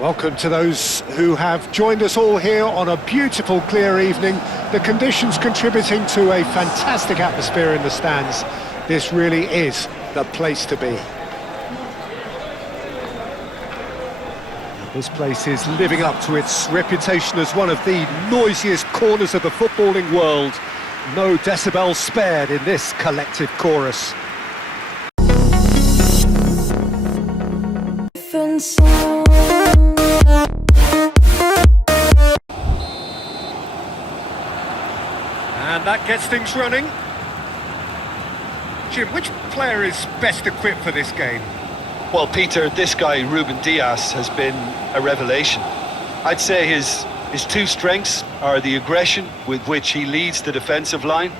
Welcome to those who have joined us all here on a beautiful, clear evening. The conditions contributing to a fantastic atmosphere in the stands. This really is the place to be. This place is living up to its reputation as one of the noisiest corners of the footballing world. No decibels spared in this collective chorus. And that gets things running. Jim, which player is best equipped for this game? Well, Peter, this guy, Ruben Dias, has been a revelation. I'd say his two strengths are the aggression with which he leads the defensive line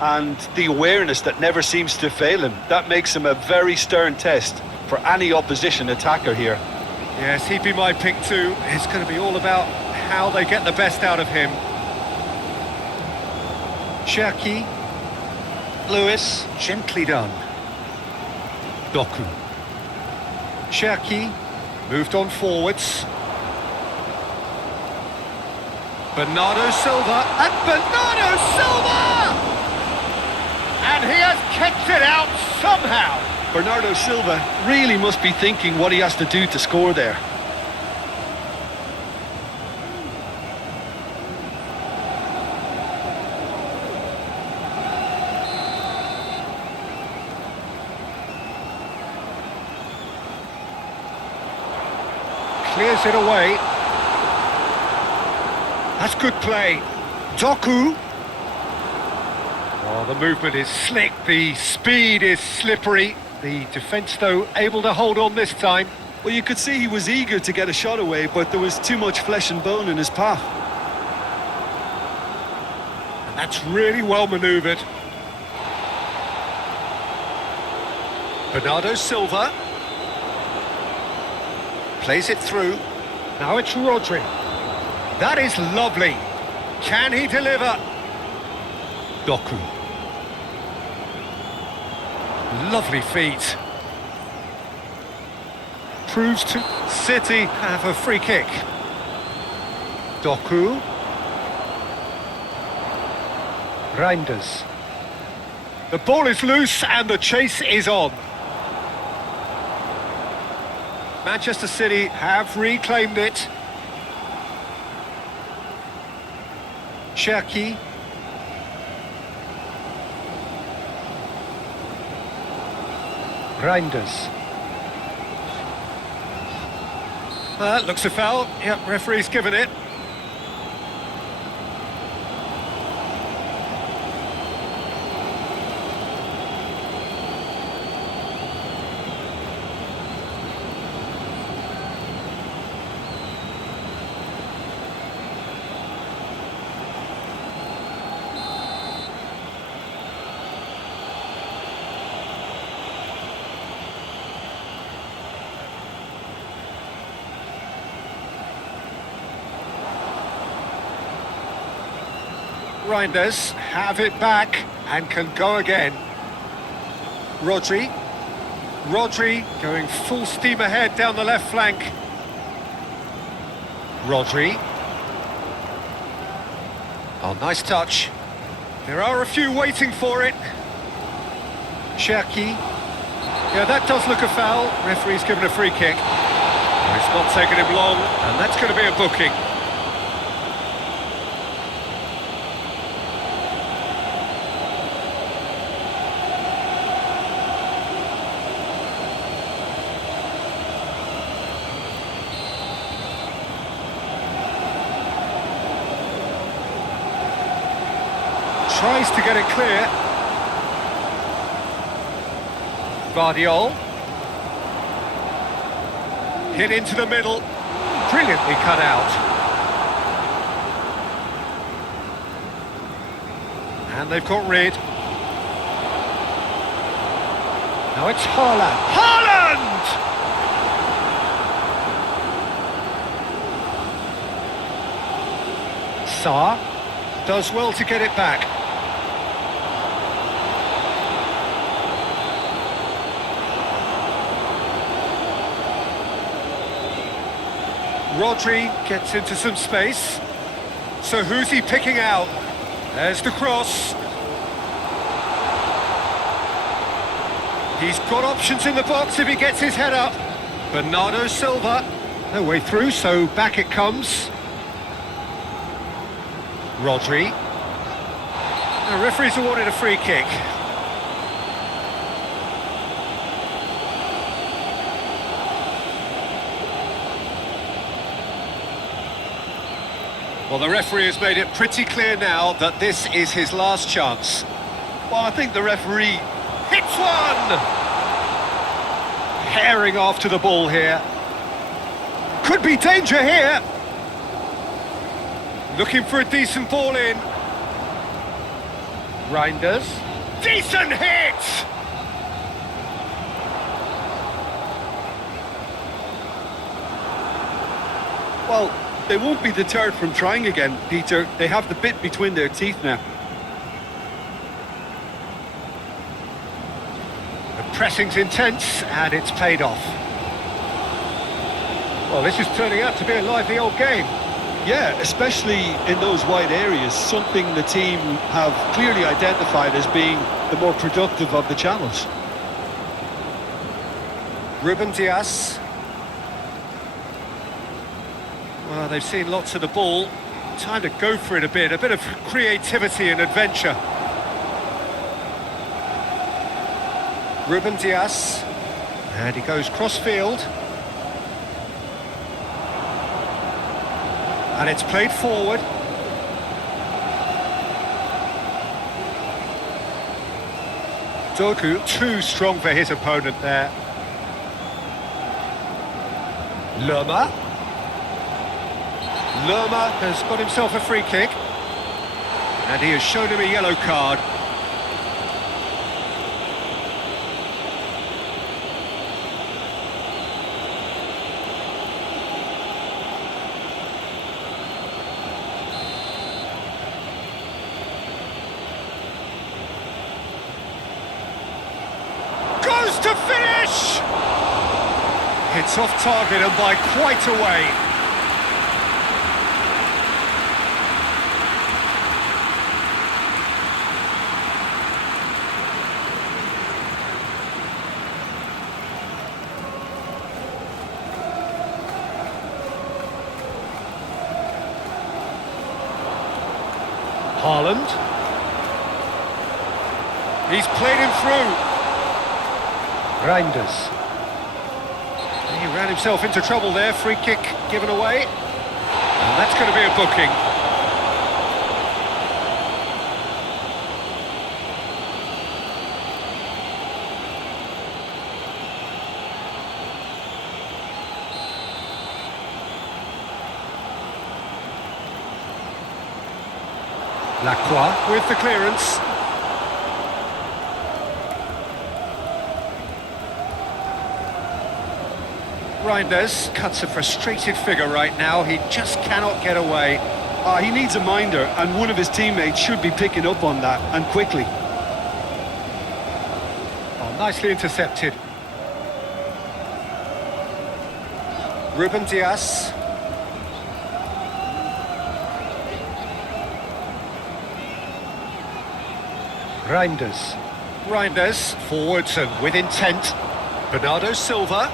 and the awareness that never seems to fail him. That makes him a very stern test for any opposition attacker here. Yes, he'd be my pick too. It's going to be all about how they get the best out of him. Cherki. Lewis. Gently done. Doku. Cherki. Moved on forwards. Bernardo Silva. And Bernardo Silva! And he has kept it out somehow. Bernardo Silva really must be thinking what he has to do to score there. Clears it away. That's good play. Doku. Oh, the movement is slick, the speed is slippery. The defence, though, able to hold on this time. Well, you could see he was eager to get a shot away, but there was too much flesh and bone in his path. And that's really well manoeuvred. Bernardo Silva. Plays it through. Now it's Rodri. That is lovely. Can he deliver? Doku. Lovely feet. Proves to City have a free kick. Doku. Reinders. The ball is loose and the chase is on. Manchester City have reclaimed it. Cherki. Reinders. Looks a foul. Yep, referee's given it. Reinders have it back and can go again. Rodri. Rodri going full steam ahead down the left flank. Rodri. Oh, nice touch. There are a few waiting for it. Cherki. Yeah, that does look a foul. Referee's given a free kick. It's not taken him long, and that's going to be a booking. Tries to get it clear. Vardiol. Hit into the middle. Brilliantly cut out. And they've got rid. Now it's Haaland. Haaland! Sarr does well to get it back. Rodri gets into some space. So who's he picking out? There's the cross. He's got options in the box if he gets his head up. Bernardo Silva. No way through, so back it comes. Rodri. The referee's awarded a free kick. Well, the referee has made it pretty clear now that this is his last chance. Well, I think the referee Hits one! Herring after the ball here. Could be danger here. Looking for a decent ball in. Reinders. Decent hit! Well, they won't be deterred from trying again, Peter. They have the bit between their teeth now. The pressing's intense and it's paid off. Well, this is turning out to be a lively old game. Yeah, especially in those wide areas, something the team have clearly identified as being the more productive of the channels. Ruben Dias. Well, they've seen lots of the ball. Time to go for it a bit of creativity and adventure. Ruben Dias. And he goes cross-field. And it's played forward. Doku, too strong for his opponent there. Lerma. Lerma has got himself a free kick. And he has shown him a yellow card. Goes to finish! It's off target and by quite a way. Haaland. He's played him through. Reinders. He ran himself into trouble there. Free kick given away. And that's going to be a booking. Lacroix with the clearance. Reinders cuts a frustrated figure right now. He just cannot get away. He needs a minder, and one of his teammates should be picking up on that, and quickly. Oh, nicely intercepted. Ruben Dias. Reinders. Reinders forwards and with intent. Bernardo Silva.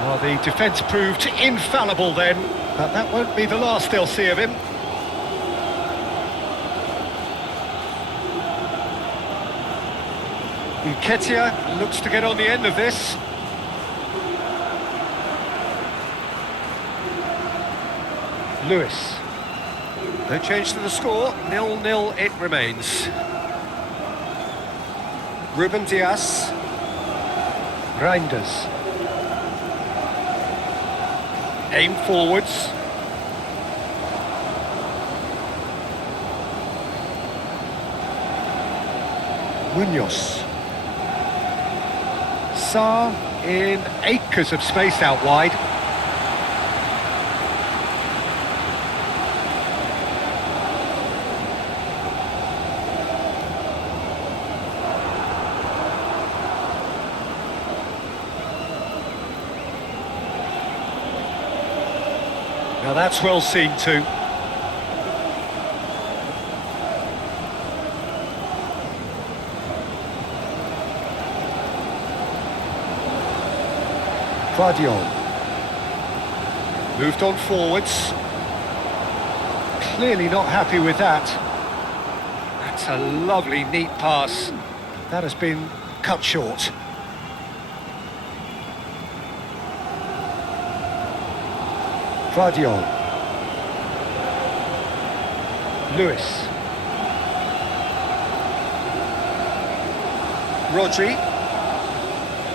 Well, the defence proved infallible then, but that won't be the last they'll see of him. Nketiah looks to get on the end of this. Lewis. No change to the score, 0-0 it remains. Ruben Dias. Reinders. Aim forwards. Munoz. Sarr in acres of space out wide. Now that's well seen too. Moved on forwards. Clearly not happy with that. That's a lovely, neat pass. That has been cut short. Lewis. Rodri.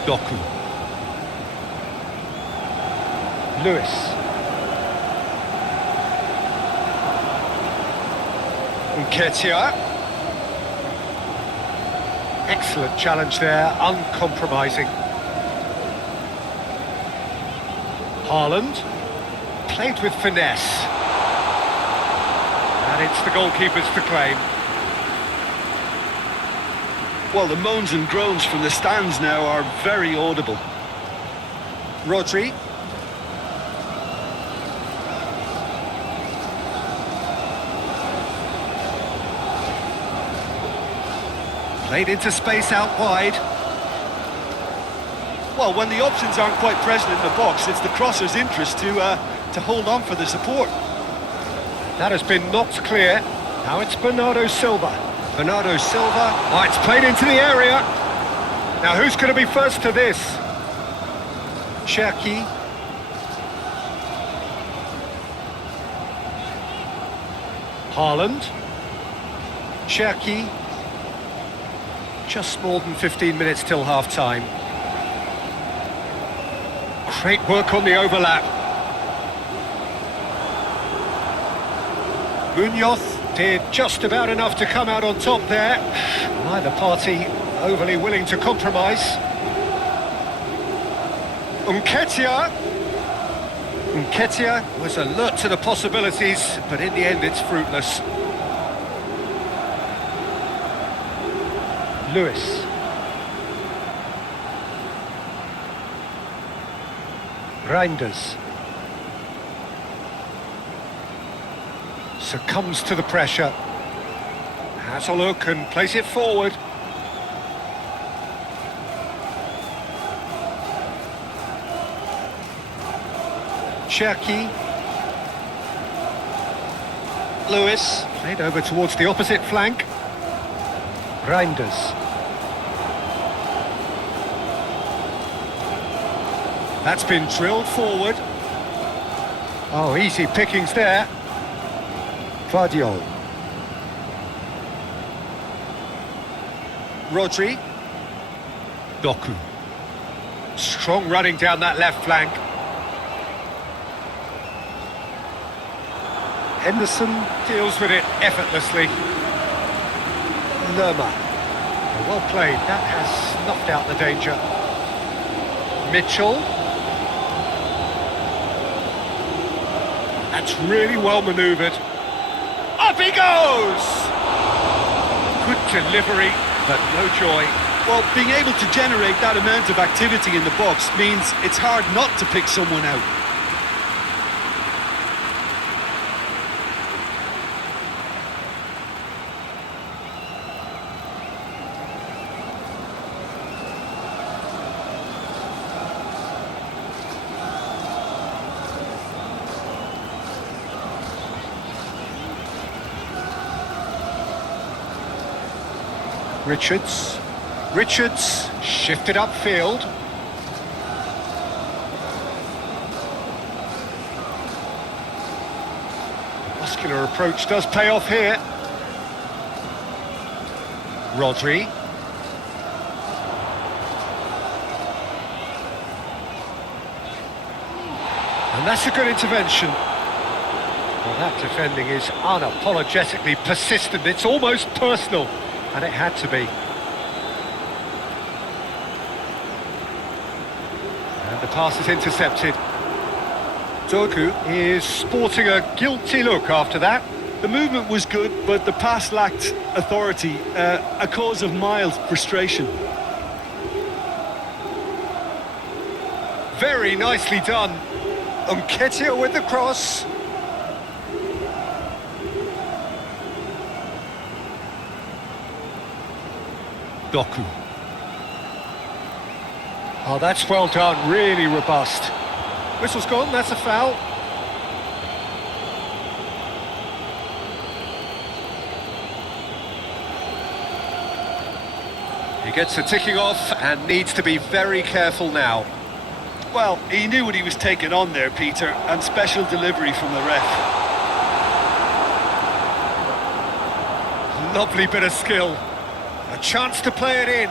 Doku. Lewis. Nketiah. Excellent challenge there, uncompromising. Haaland. Played with finesse. And it's the goalkeeper's to claim. Well, the moans and groans from the stands now are very audible. Rodri. Played into space out wide. Well, when the options aren't quite present in the box, it's the crosser's interest to hold on for the support. That has been knocked clear. Now it's Bernardo Silva. Bernardo Silva. Oh, it's played into the area. Now who's going to be first to this? Cherki. Haaland. Cherki. Just more than 15 minutes till half-time. Great work on the overlap. Munoz did just about enough to come out on top there. Neither party overly willing to compromise. Nketiah. Nketiah was alert to the possibilities, but in the end it's fruitless. Lewis. Reinders. Succumbs to the pressure. Has a look and plays it forward. Cherki. Lewis. Played over towards the opposite flank. Reinders. That's been drilled forward. Oh, easy pickings there. Rodri. Doku. Strong running down that left flank. Henderson deals with it effortlessly. Lerma. Well played. That has snuffed out the danger. Mitchell. That's really well manoeuvred. Up he goes! Good delivery, but no joy. Well, being able to generate that amount of activity in the box means it's hard not to pick someone out. Richards shifted upfield. Muscular approach does pay off here. Rodri. And that's a good intervention. Well, that defending is unapologetically persistent. It's almost personal. And it had to be. And the pass is intercepted. Doku is sporting a guilty look after that. The movement was good, but the pass lacked authority, a cause of mild frustration. Very nicely done. Nketiah with the cross. Doku. Oh, that's well done, really robust. Whistle's gone, that's a foul. He gets the ticking off and needs to be very careful now. Well, he knew what he was taking on there, Peter, and special delivery from the ref. Lovely bit of skill. A chance to play it in.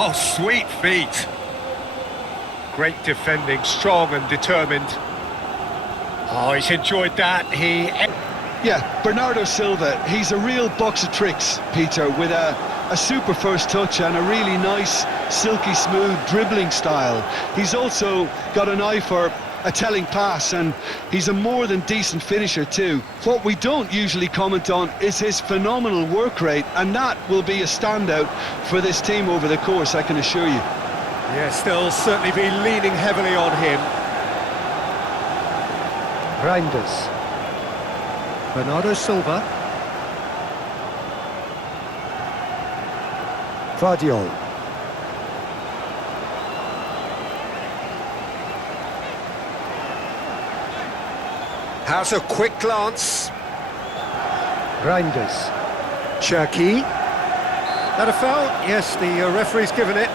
Oh, sweet feet. Great defending, strong and determined. Oh, he's enjoyed that. Yeah, Bernardo Silva, he's a real box of tricks, Peter, with a super first touch and a really nice, silky smooth dribbling style. He's also got an eye for a telling pass, and he's a more than decent finisher too. What we don't usually comment on is his phenomenal work rate, and that will be a standout for this team over the course, I can assure you. Yeah, still certainly be leaning heavily on him. Reinders. Bernardo Silva. Vardiol. Has a quick glance. Reinders. Cherki. That a foul? Yes, the referee's given it.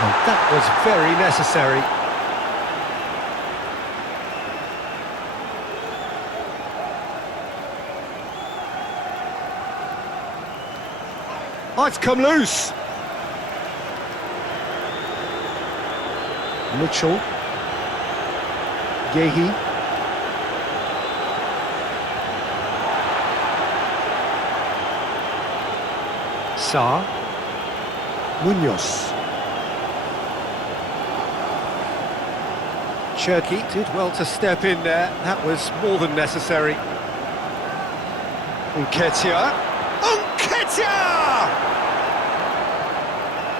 Oh, that was very necessary. Oh, it's come loose. Mitchell. Yehi. Sa. Munoz. Cherki did well to step in there. That was more than necessary. Nketiah. Nketiah!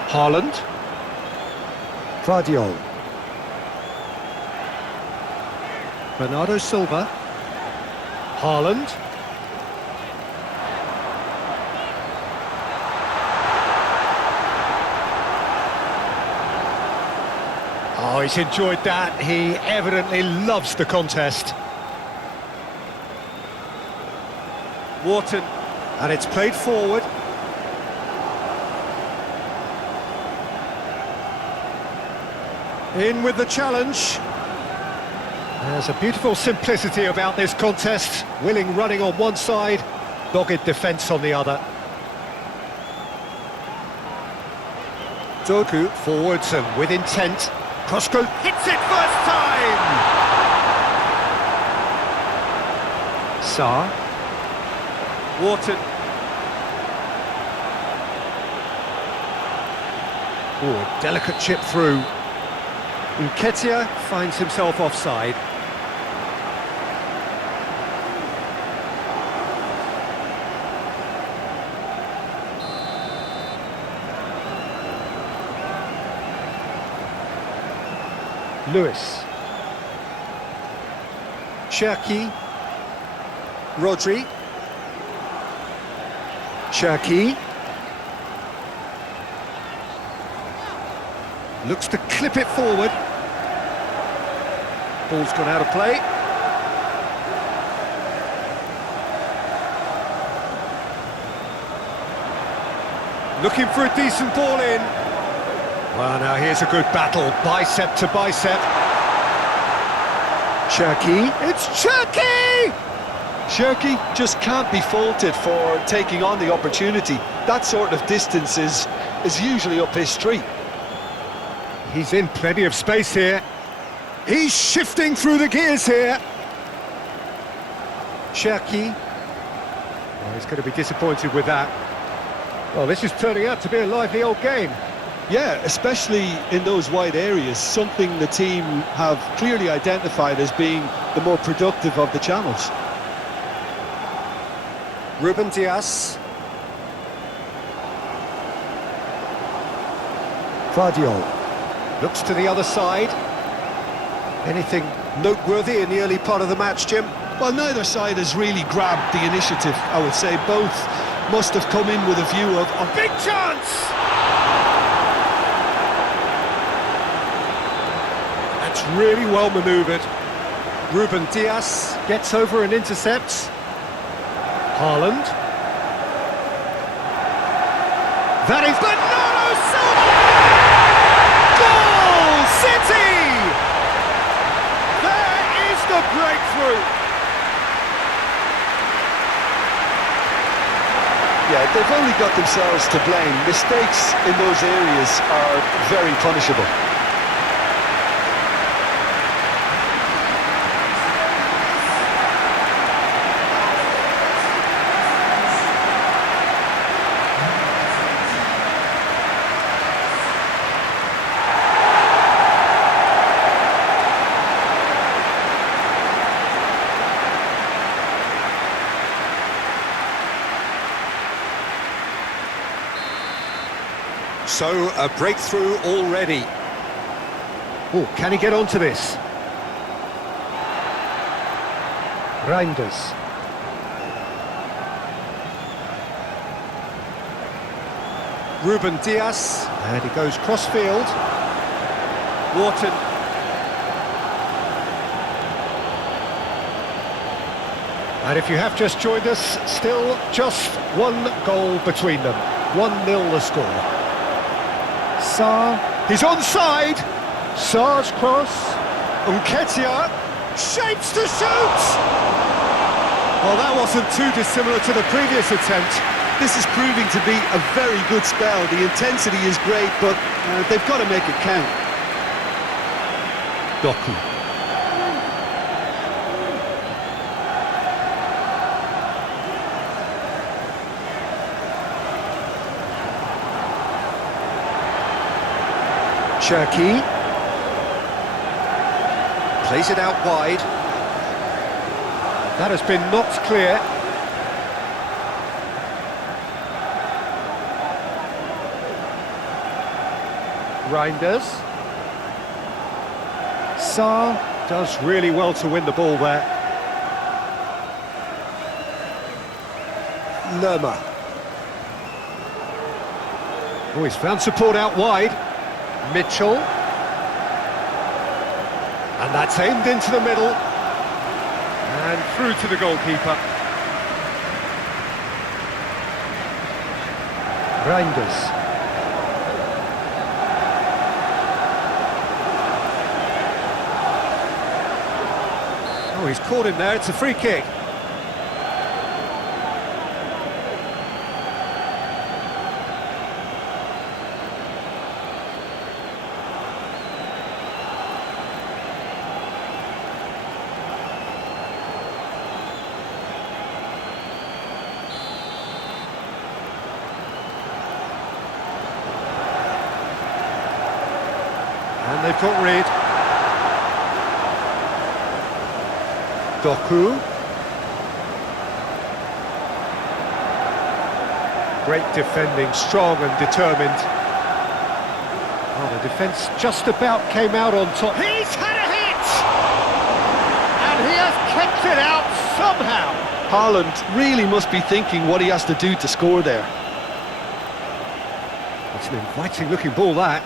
Haaland. Vardiol. Bernardo Silva. Haaland. Oh, he's enjoyed that. He evidently loves the contest. Wharton, and it's played forward. In with the challenge. There's a beautiful simplicity about this contest. Willing running on one side, dogged defence on the other. Doku forwards and with intent. Crosscoat hits it first time! Sa. Wharton. Oh, a delicate chip through. Nketiah finds himself offside. Lewis. Cherki. Rodri. Cherki. Looks to clip it forward. Ball's gone out of play. Looking for a decent ball in. Well, now here's a good battle, bicep to bicep. Cherki, it's Cherki! Cherki just can't be faulted for taking on the opportunity. That sort of distance is usually up his street. He's in plenty of space here. He's shifting through the gears here. Cherki. Oh, he's going to be disappointed with that. Well, this is turning out to be a lively old game. Yeah, especially in those wide areas, something the team have clearly identified as being the more productive of the channels. Ruben Dias. Guardiola looks to the other side. Anything noteworthy in the early part of the match, Jim? Well, neither side has really grabbed the initiative, I would say. Both must have come in with a view of a big chance! That's really well manoeuvred. Ruben Dias gets over and intercepts. Haaland. That is Bernardo Silva! Goal City! There is the breakthrough! Yeah, they've only got themselves to blame. Mistakes in those areas are very punishable. So, a breakthrough already. Oh, can he get onto this? Reinders. Ruben Dias, and he goes cross-field. Wharton. And if you have just joined us, still just one goal between them. 1-0 the score. Sarr, he's onside. Sarr's cross. Nketiah shapes to shoot. Well, that wasn't too dissimilar to the previous attempt. This is proving to be a very good spell. The intensity is great, but they've got to make it count. Doku. Cherki plays it out wide. That has been knocked clear. Reinders. Sarr does really well to win the ball there. Lerma. Oh, he's found support out wide. Mitchell, and that's aimed into the middle and through to the goalkeeper. Reinders. Oh, he's caught him there, it's a free kick. And they've got rid. Doku. Great defending, strong and determined. Oh, the defence just about came out on top. He's had a hit! And he has kept it out somehow. Haaland really must be thinking what he has to do to score there. It's an inviting looking ball, that.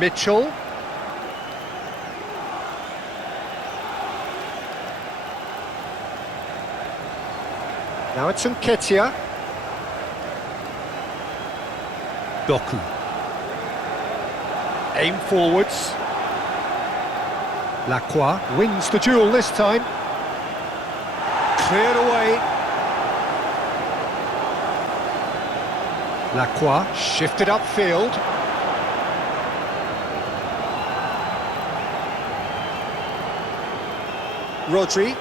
Mitchell. Now it's Nketiah. Doku. Aim forwards. Lacroix wins the duel this time. Cleared away. Lacroix shifted upfield. Rodri.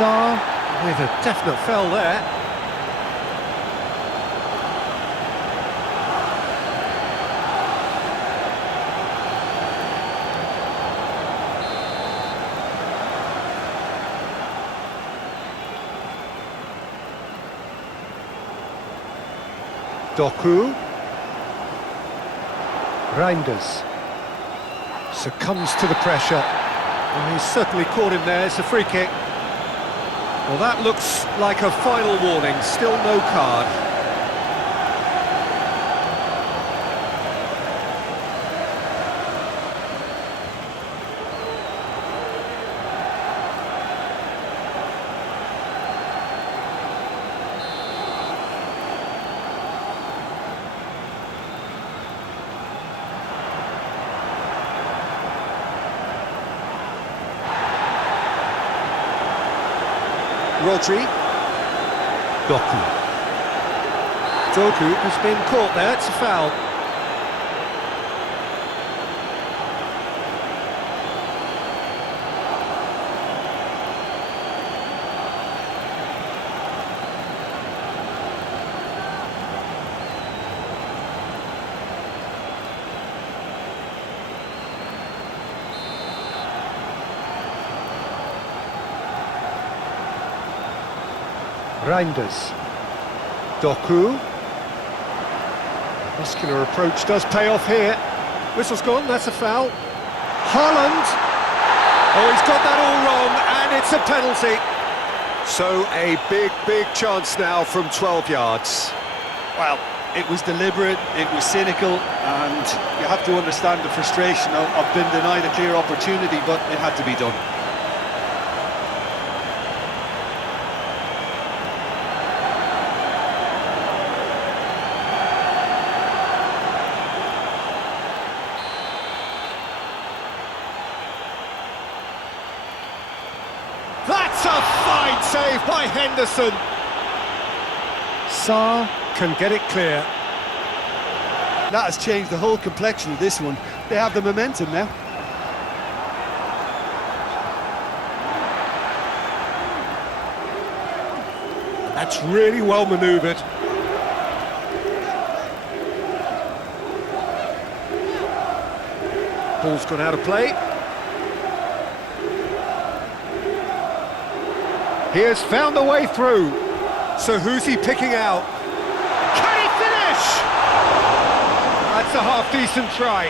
Sarr with a definite foul there. Doku. Reinders succumbs to the pressure. And he's certainly caught him there. It's a free kick. Well, that looks like a final warning. Still no card. Rodri. Doku has been caught there, it's a foul. Reinders. Doku. Muscular approach does pay off here. Whistle's gone, that's a foul. Haaland. Oh, he's got that all wrong, and it's a penalty. So a big chance now from 12 yards. Well, it was deliberate, it was cynical, and you have to understand the frustration of being denied a clear opportunity, but it had to be done. That's a fine save by Henderson. Sarr can get it clear. That has changed the whole complexion of this one. They have the momentum now. That's really well manoeuvred. Ball's gone out of play. He has found a way through. So who's he picking out? Can he finish? That's a half-decent try.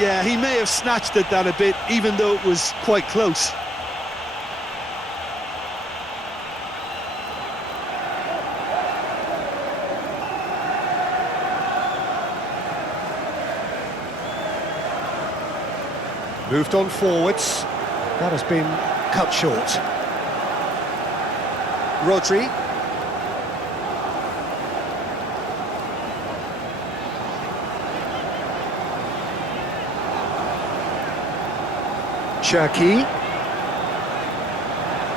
Yeah, he may have snatched at that a bit, even though it was quite close. Moved on forwards. That has been cut short. Rodri. Cherki.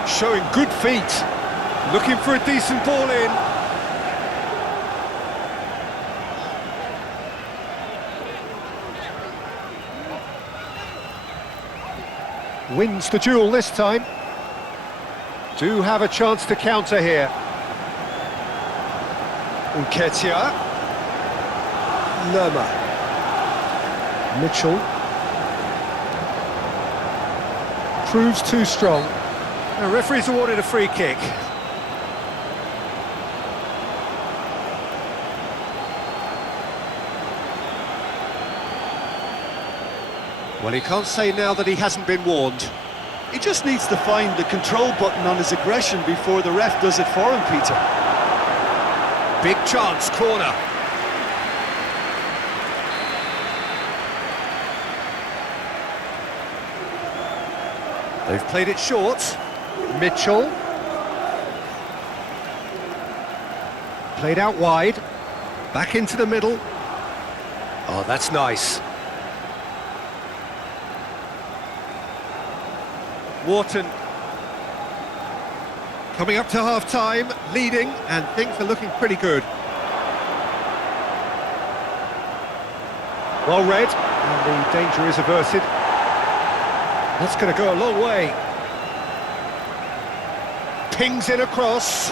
Showing good feet. Looking for a decent ball in. Wins the duel this time. Do have a chance to counter here. Nketiah. Lerma. Mitchell. Proves too strong. The referee's awarded a free kick. Well, he can't say now that he hasn't been warned. He just needs to find the control button on his aggression before the ref does it for him, Peter. Big chance, corner. They've played it short. Mitchell. Played out wide. Back into the middle. Oh, that's nice. Wharton. Coming up to half-time, leading, and things are looking pretty good. Well read, and the danger is averted. That's going to go a long way. pings in across.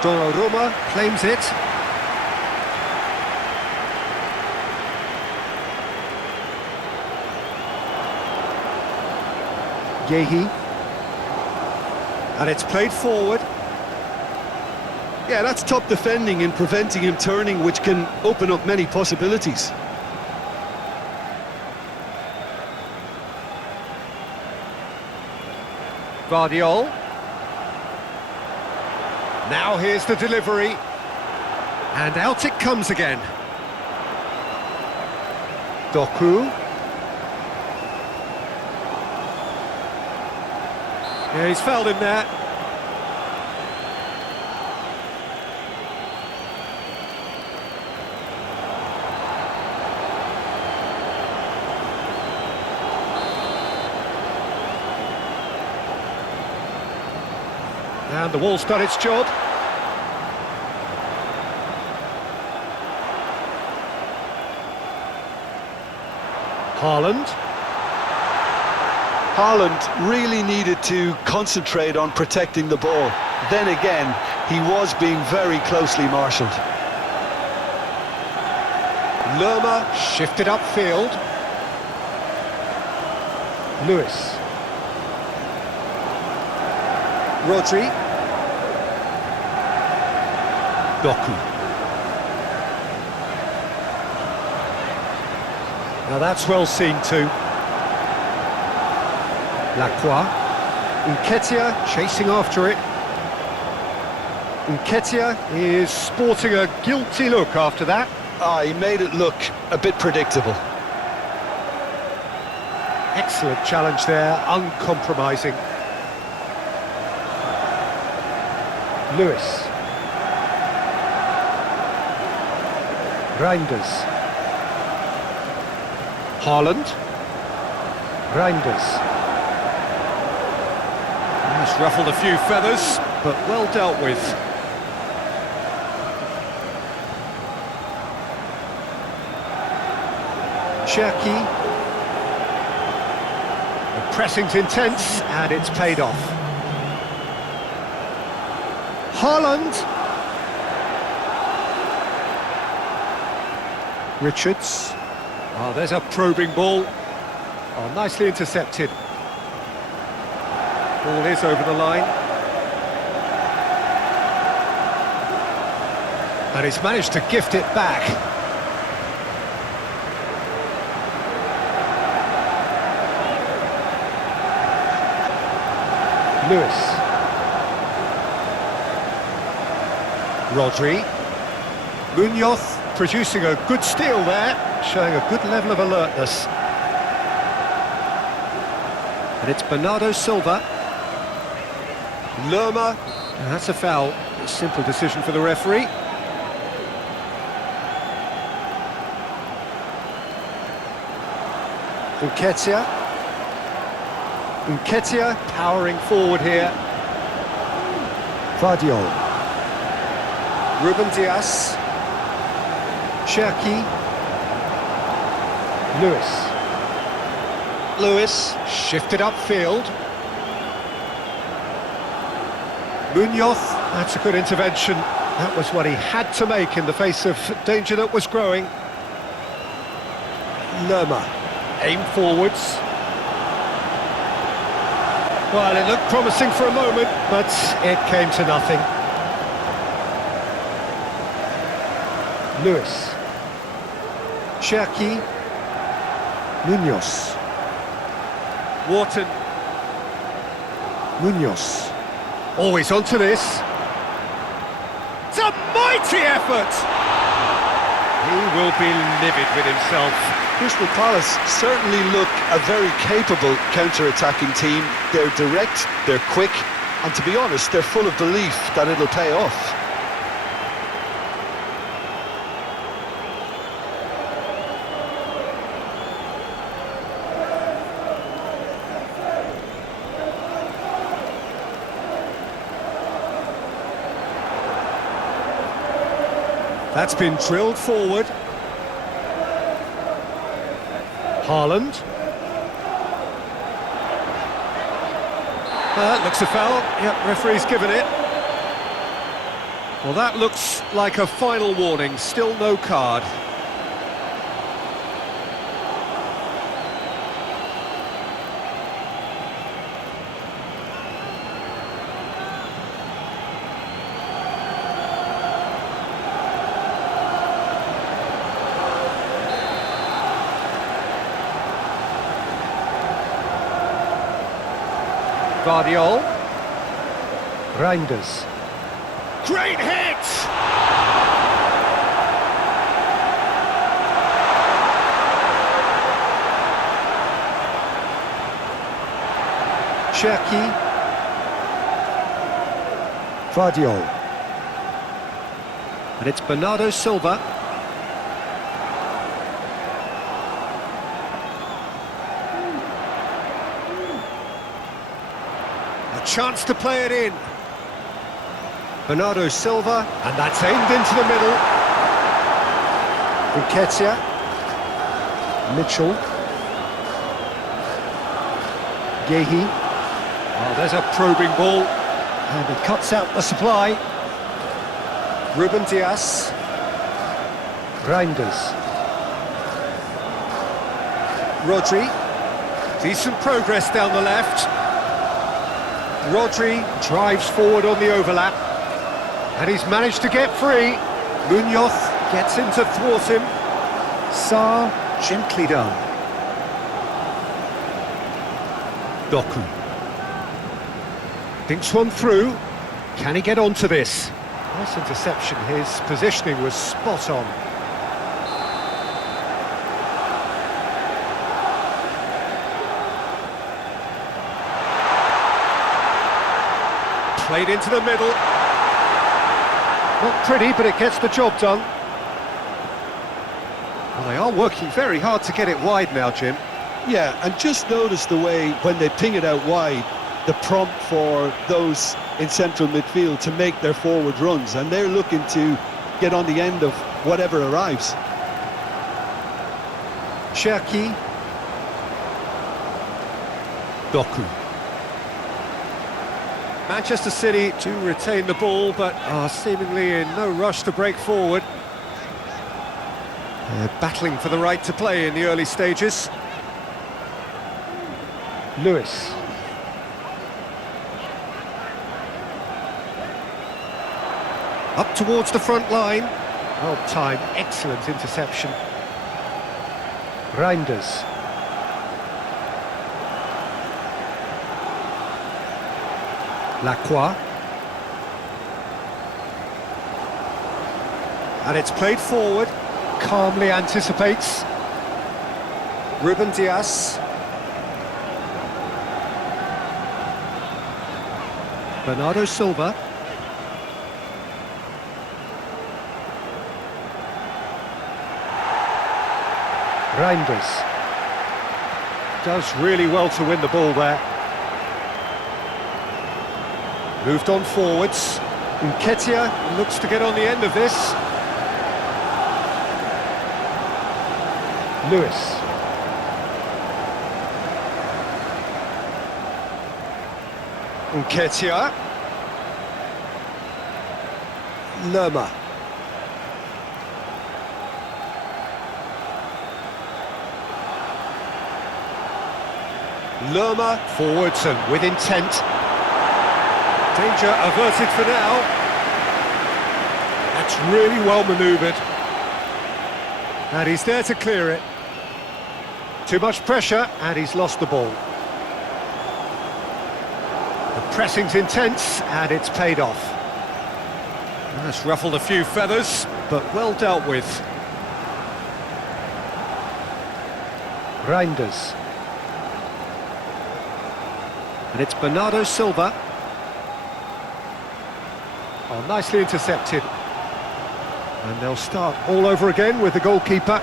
Donnarumma claims it. Yehi. And it's played forward. Yeah, that's top defending and preventing him turning, which can open up many possibilities. Guardiol. Now here's the delivery. And out it comes again. Doku. Yeah, he's fouled him there. And the wall's done its job. Haaland. Haaland really needed to concentrate on protecting the ball. Then again, he was being very closely marshalled. Lerma shifted upfield. Lewis. Rodri. Doku. Now that's well seen too. Lacroix. Nketiah chasing after it. Nketiah is sporting a guilty look after that. He made it look a bit predictable. Excellent challenge there, uncompromising. Lewis. Reinders. Haaland. Reinders. He's ruffled a few feathers, but well dealt with. Cherki. The pressing's intense, and it's paid off. Haaland. Richards. Oh, there's a probing ball. Oh, nicely intercepted. Ball is over the line. And he's managed to gift it back. Lewis. Rodri. Munoz producing a good steal there, showing a good level of alertness. And it's Bernardo Silva. Lerma. And that's a foul. A simple decision for the referee. Nketiah. Nketiah powering forward here. Guardiol. Ruben Dias. Cherki. Lewis shifted upfield. Munoz, that's a good intervention. That was what he had to make in the face of danger that was growing. Lerma, aim forwards. Well, it looked promising for a moment, but it came to nothing. Lewis. Cherki. Munoz. Wharton. Munoz. Always onto this. It's a mighty effort! He will be livid with himself. Crystal Palace certainly look a very capable counter-attacking team. They're direct, they're quick, and to be honest, they're full of belief that it'll pay off. That's been drilled forward. Haaland. Looks a foul. Yep, referee's given it. Well, that looks like a final warning. Still no card. Guardiol. Reinders. Great hit! Cherki. Guardiol. And it's Bernardo Silva. A chance to play it in. Bernardo Silva, and that's aimed into the middle. Nketiah. Mitchell. Gehi. Oh, there's a probing ball. And he cuts out the supply. Ruben Dias. Reinders. Rodri. Decent progress down the left. Rodri drives forward on the overlap. And he's managed to get free. Munoz gets in to thwart him. Sarr, gently done. Doku. Thinks one through. Can he get onto this? Nice interception. His positioning was spot on. Played into the middle. Not pretty, but it gets the job done. Well, they are working very hard to get it wide now, Jim. Yeah, and just notice the way, when they ping it out wide, the prompt for those in central midfield to make their forward runs, and they're looking to get on the end of whatever arrives. Cherki. Doku. Manchester City to retain the ball, but are seemingly in no rush to break forward. They're battling for the right to play in the early stages. Lewis. Up towards the front line. Well timed, excellent interception. Reinders. Lacroix. And it's played forward. Calmly anticipates. Ruben Dias. Bernardo Silva. Reinders. Does really well to win the ball there. Moved on forwards. Nketiah looks to get on the end of this. Lewis. Nketiah. Lerma. Lerma forwards and with intent. Danger averted for now. That's really well manoeuvred. And he's there to clear it. Too much pressure, and he's lost the ball. The pressing's intense, and it's paid off. That's ruffled a few feathers, but well dealt with. Reinders. And it's Bernardo Silva. Oh, nicely intercepted. And they'll start all over again with the goalkeeper.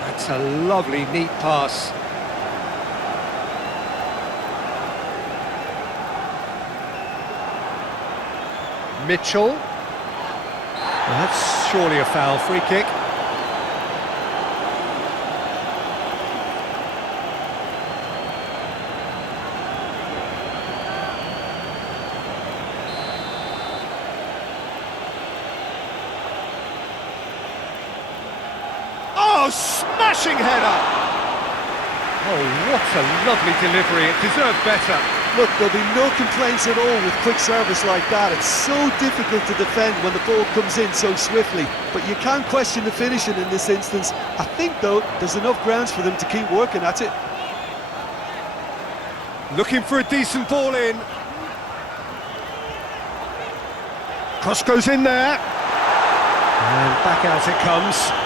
That's a lovely, neat pass. Mitchell. Well, that's surely a foul, free kick. Oh, smashing header! Oh, what a lovely delivery, it deserved better. Look, there'll be no complaints at all with quick service like that. It's so difficult to defend when the ball comes in so swiftly. But you can't question the finishing in this instance. I think, though, there's enough grounds for them to keep working at it. Looking for a decent ball in. Cross goes in there. And back out it comes.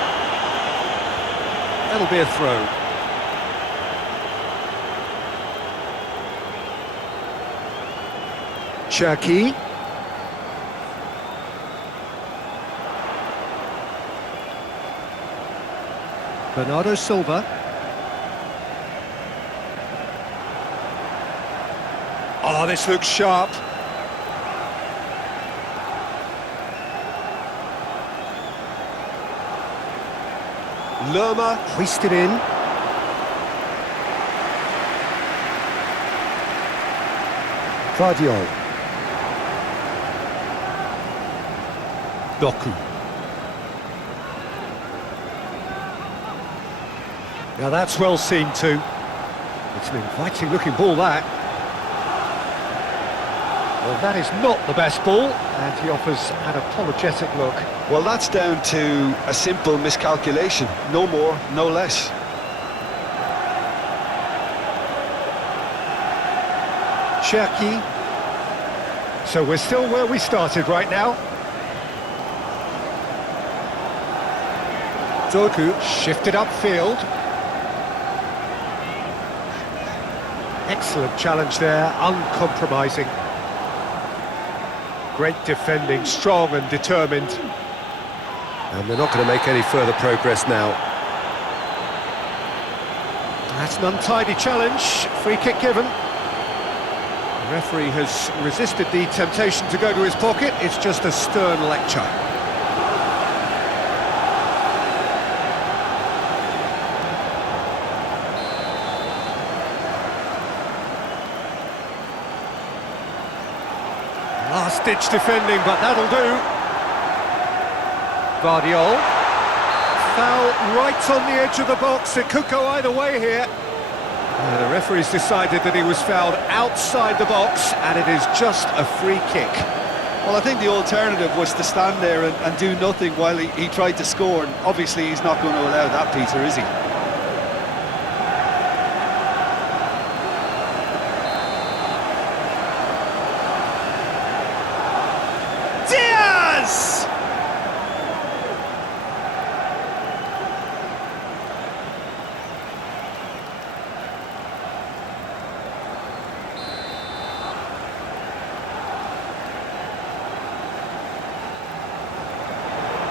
That'll be a throw. Cherki. Bernardo Silva. Oh, this looks sharp. Lerma hoisted in. Guardiol. Doku. Now that's well seen too. It's an inviting looking ball, that. Well, that is not the best ball, and he offers an apologetic look. Well, that's down to a simple miscalculation. No more, no less. Cherki. So we're still where we started right now. Doku shifted upfield. Excellent challenge there, uncompromising. Great defending, strong and determined. And they're not going to make any further progress now. That's an untidy challenge, free kick given. The referee has resisted the temptation to go to his pocket, it's just a stern lecture. Last-ditch defending, but that'll do. Guardiol. Foul right on the edge of the box. It could go either way here. The referee's decided that he was fouled outside the box, and it is just a free kick. Well, I think the alternative was to stand there and do nothing while he tried to score, and obviously he's not going to allow that, Peter, is he?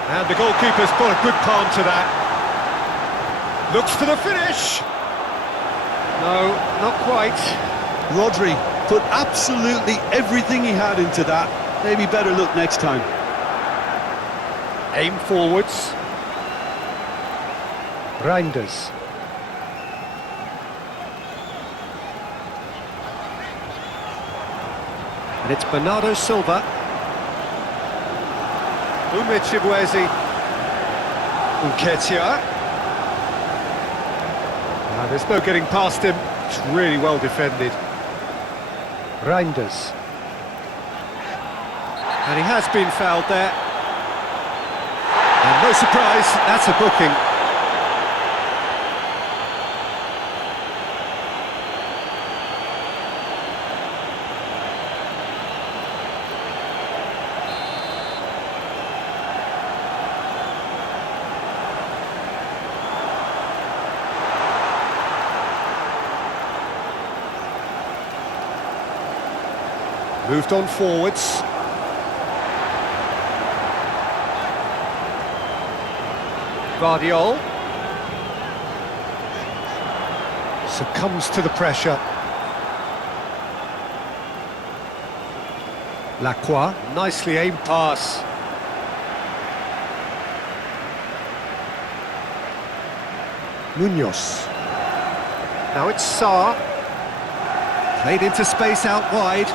And the goalkeeper's put a good palm to that. Looks for the finish. No, not quite. Rodri put absolutely everything he had into that. Maybe better look next time. Aim forwards. Reinders. And it's Bernardo Silva. Umechibwezi. Nketiah. There's no getting past him. It's really well defended. Reinders. And he has been fouled there. And no surprise, that's a booking. Moved on forwards. Guardiol. Succumbs to the pressure. Lacroix, nicely aimed pass. Munoz. Now it's Sarr. Played into space out wide.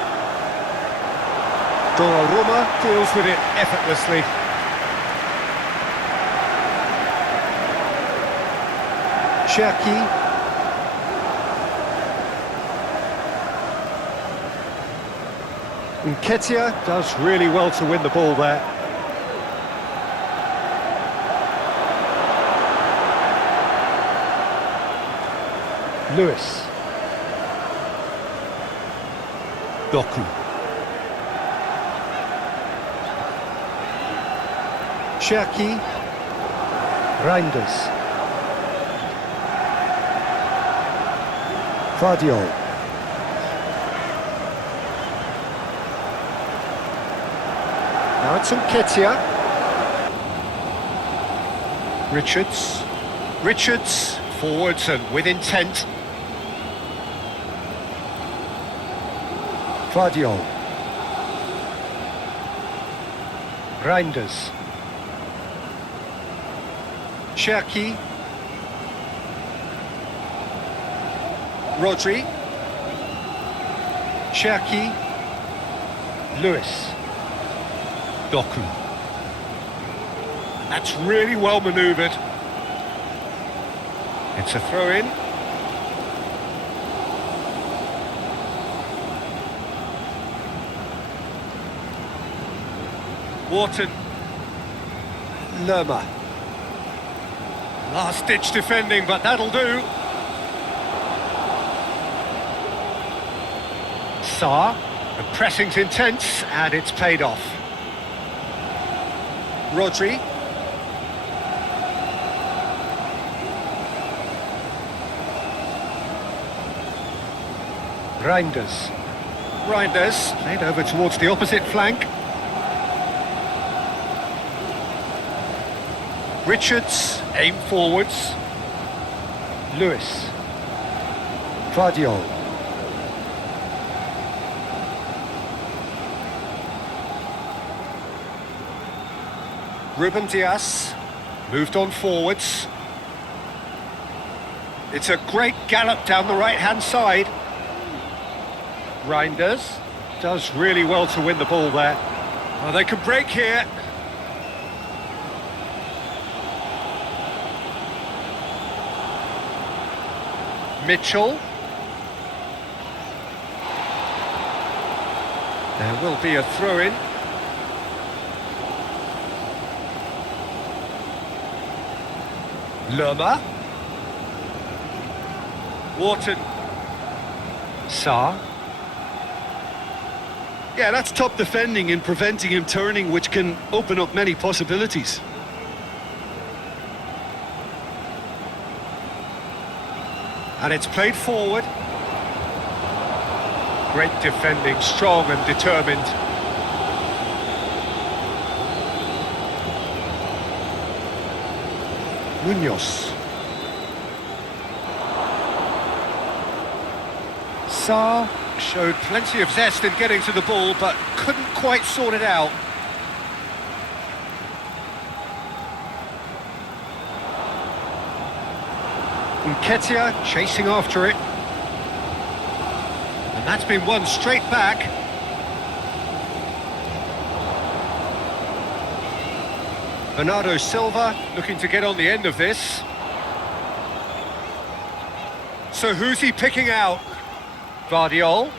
Donnarumma deals with it effortlessly. Cherki. Nketiah does really well to win the ball there. Lewis. Doku. Cherki. Reinders. Vardiol. Now it's Nketiah. Richards, forwards and with intent. Vardiol. Reinders. Cherki. Rodri. Cherki. Lewis. Doku. And that's really well manoeuvred. It's a throw-in. Wharton. Lerma. Last-ditch defending, but that'll do. Sarr. The pressing's intense, and it's paid off. Rodri. Reinders, played over towards the opposite flank. Richards, aim forwards. Lewis. Vardiol. Ruben Dias, moved on forwards. It's a great gallop down the right-hand side. Reinders does really well to win the ball there. Well, they can break here. Mitchell. There will be a throw-in. Lerma. Wharton. Sarr. Yeah, that's top defending and preventing him turning, which can open up many possibilities. And it's played forward. Great defending, strong and determined. Munoz. Sarr showed plenty of zest in getting to the ball, but couldn't quite sort it out. Nketiah chasing after it. And that's been won straight back. Bernardo Silva looking to get on the end of this. So who's he picking out? Vardiol.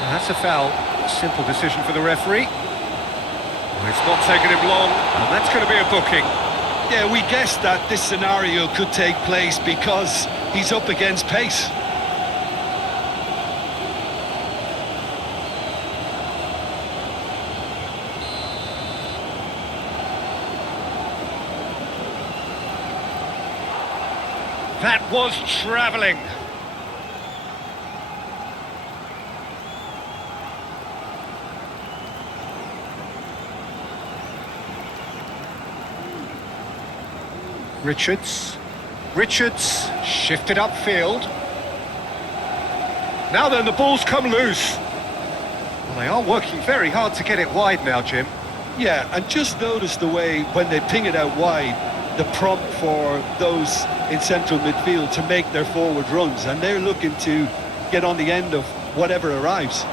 And that's a foul. Simple decision for the referee. Well, it's not taken him long, and that's going to be a booking. Yeah, we guessed that this scenario could take place because he's up against pace. That was travelling. Richards shifted upfield. Now then, the ball's come loose. Well, they are working very hard to get it wide now, Jim. Yeah, and just notice the way when they ping it out wide, the prompt for those in central midfield to make their forward runs, and they're looking to get on the end of whatever arrives.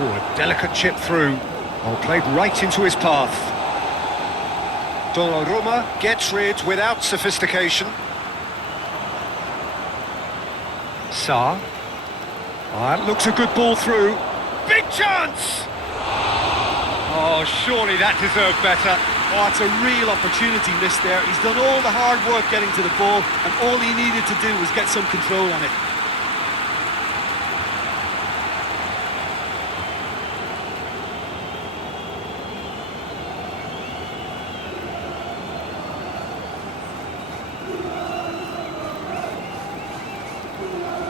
Oh, a delicate chip through. Oh, played right into his path. Donnarumma gets rid without sophistication. Sarr. Oh, that looks a good ball through. Big chance! Oh, surely that deserved better. Oh, it's a real opportunity missed there. He's done all the hard work getting to the ball, and all he needed to do was get some control on it.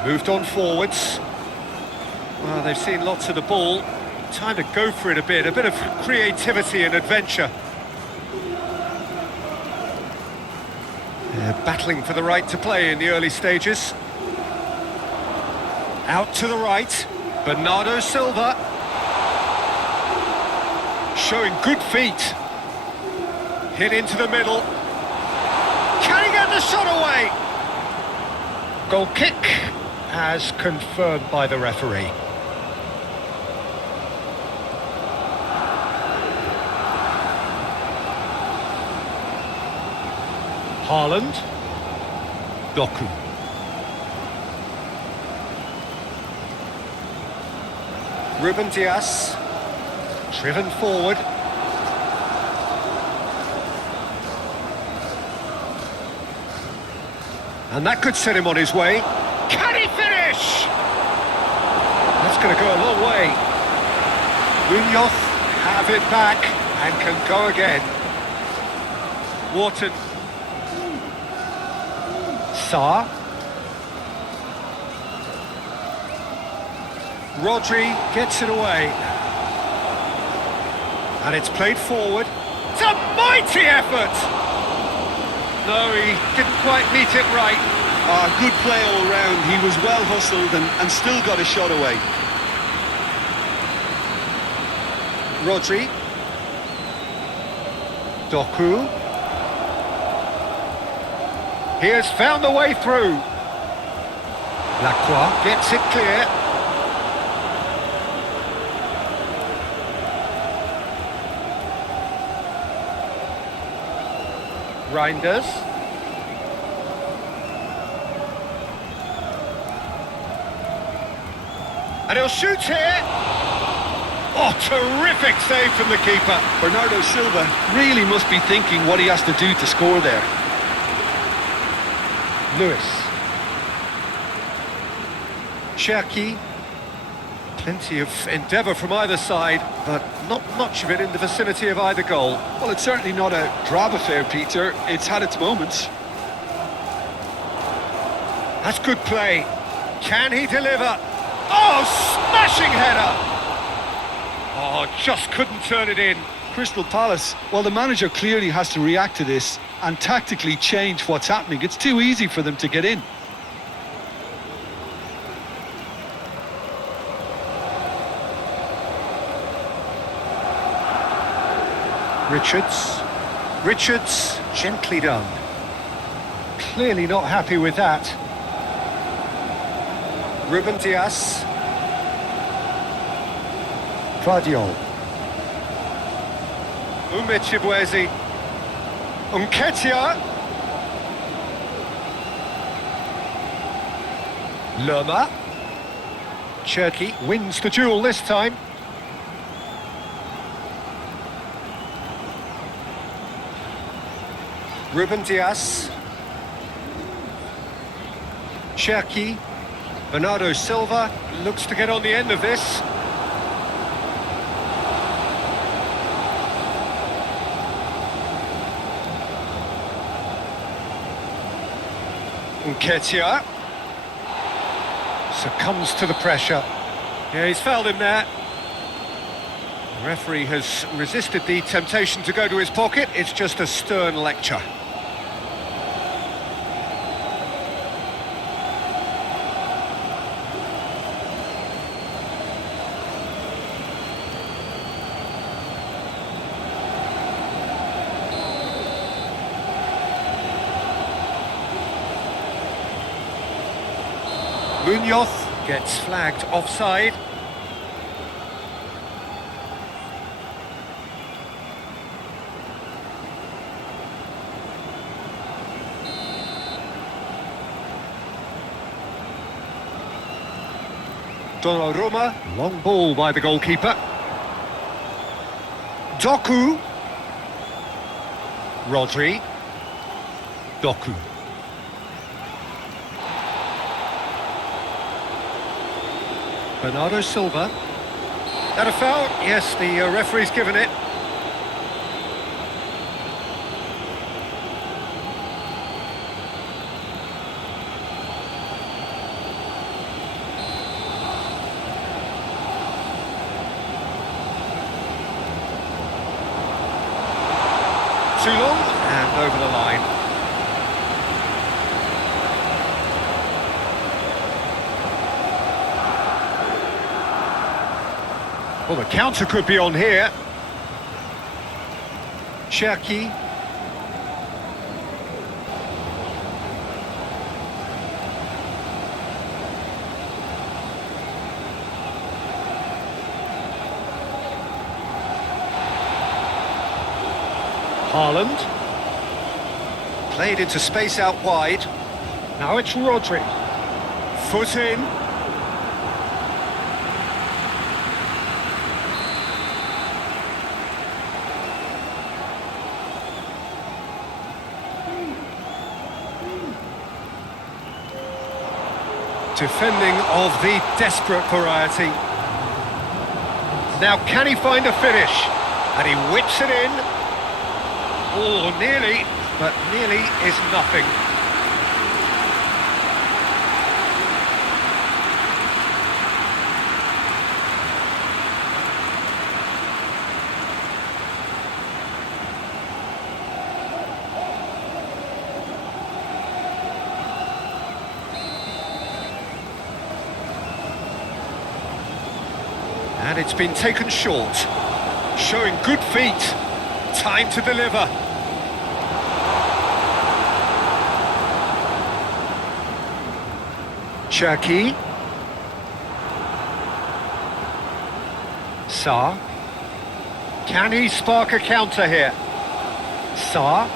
Moved on forwards. Well, they've seen lots of the ball. Time to go for it a bit of creativity and adventure. They're battling for the right to play in the early stages. Out to the right, Bernardo Silva. Showing good feet. Hit into the middle. Can he get the shot away? Goal kick, as confirmed by the referee. Haaland. Doku. Ruben Dias. Driven forward. And that could set him on his way. Can he finish? That's going to go a long way. Munoz have it back and can go again. Wharton. Sarr. Rodri gets it away. And it's played forward. It's a mighty effort! No, he didn't quite meet it right. Good play all round. He was well hustled and still got a shot away. Rodri. Doku. He has found the way through. Lacroix gets it clear. Reinders. And he'll shoot here. Oh, terrific save from the keeper. Bernardo Silva really must be thinking what he has to do to score there. Lewis. Cherki. Plenty of endeavour from either side, but not much of it in the vicinity of either goal. Well, it's certainly not a drab affair, Peter. It's had its moments. That's good play. Can he deliver? Oh, smashing header! Oh, just couldn't turn it in. Crystal Palace, well, the manager clearly has to react to this and tactically change what's happening. It's too easy for them to get in. Richards, gently done. Clearly not happy with that. Ruben Dias. Guardiol. Umechibwezi. Nketiah. Lerma. Cherki wins the duel this time. Ruben Dias. Cherki. Bernardo Silva looks to get on the end of this. Nketiah succumbs to the pressure. Yeah, he's fouled him there. The referee has resisted the temptation to go to his pocket. It's just a stern lecture. Munoz gets flagged offside. Donnarumma, long ball by the goalkeeper. Doku. Rodri. Doku. Bernardo Silva. That a foul? Yes, the referee's given it. Too long, and over the line. Well, the counter could be on here. Cherki. Haaland. Played into space out wide. Now it's Rodri. Foot in. Defending of the desperate variety. Now can he find a finish? And he whips it in. Oh, nearly, but nearly is nothing. And it's been taken short. Showing good feet. Time to deliver. Cherki. Sa. Can he spark a counter here? Sa.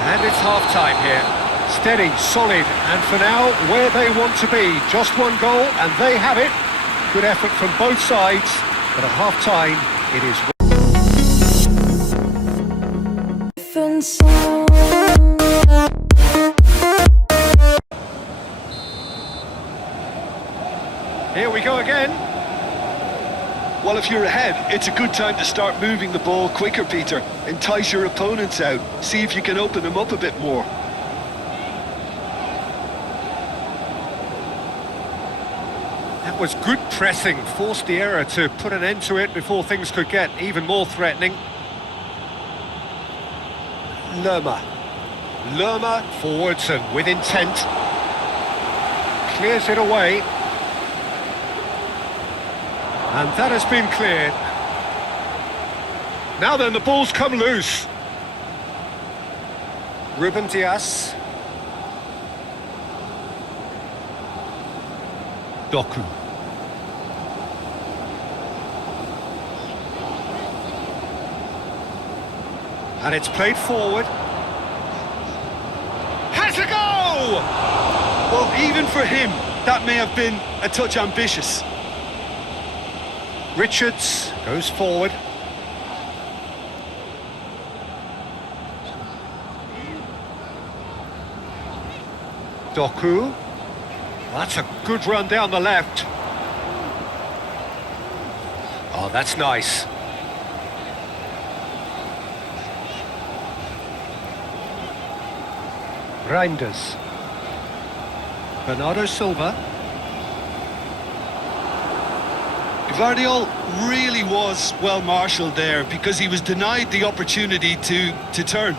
And it's half-time here. Steady, solid, and for now, where they want to be. Just one goal, and they have it. Good effort from both sides, but at half-time, it is... Here we go again. Well, if you're ahead, it's a good time to start moving the ball quicker, Peter. Entice your opponents out. See if you can open them up a bit more. That was good pressing, forced the error to put an end to it before things could get even more threatening. Lerma. Lerma forwards and with intent. Clears it away. And that has been cleared. Now then, the ball's come loose. Ruben Dias. Doku. And it's played forward. Has a go! Well, even for him, that may have been a touch ambitious. Richards goes forward. Doku. That's a good run down the left. Oh, that's nice. Reinders. Bernardo Silva. Guardiola really was well marshalled there because he was denied the opportunity to turn.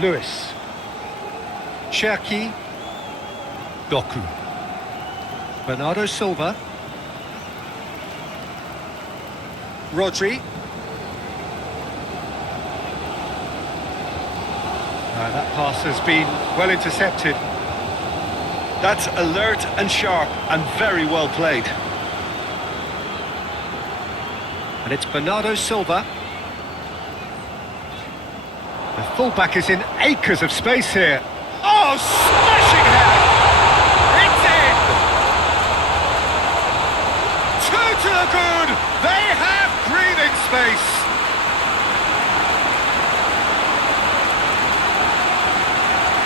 Lewis. Cherki. Doku. Bernardo Silva. Rodri. That pass has been well intercepted. That's alert and sharp and very well played. And it's Bernardo Silva. The fullback is in acres of space here. Oh, smashing header! It's in! Two to the good! They have breathing space!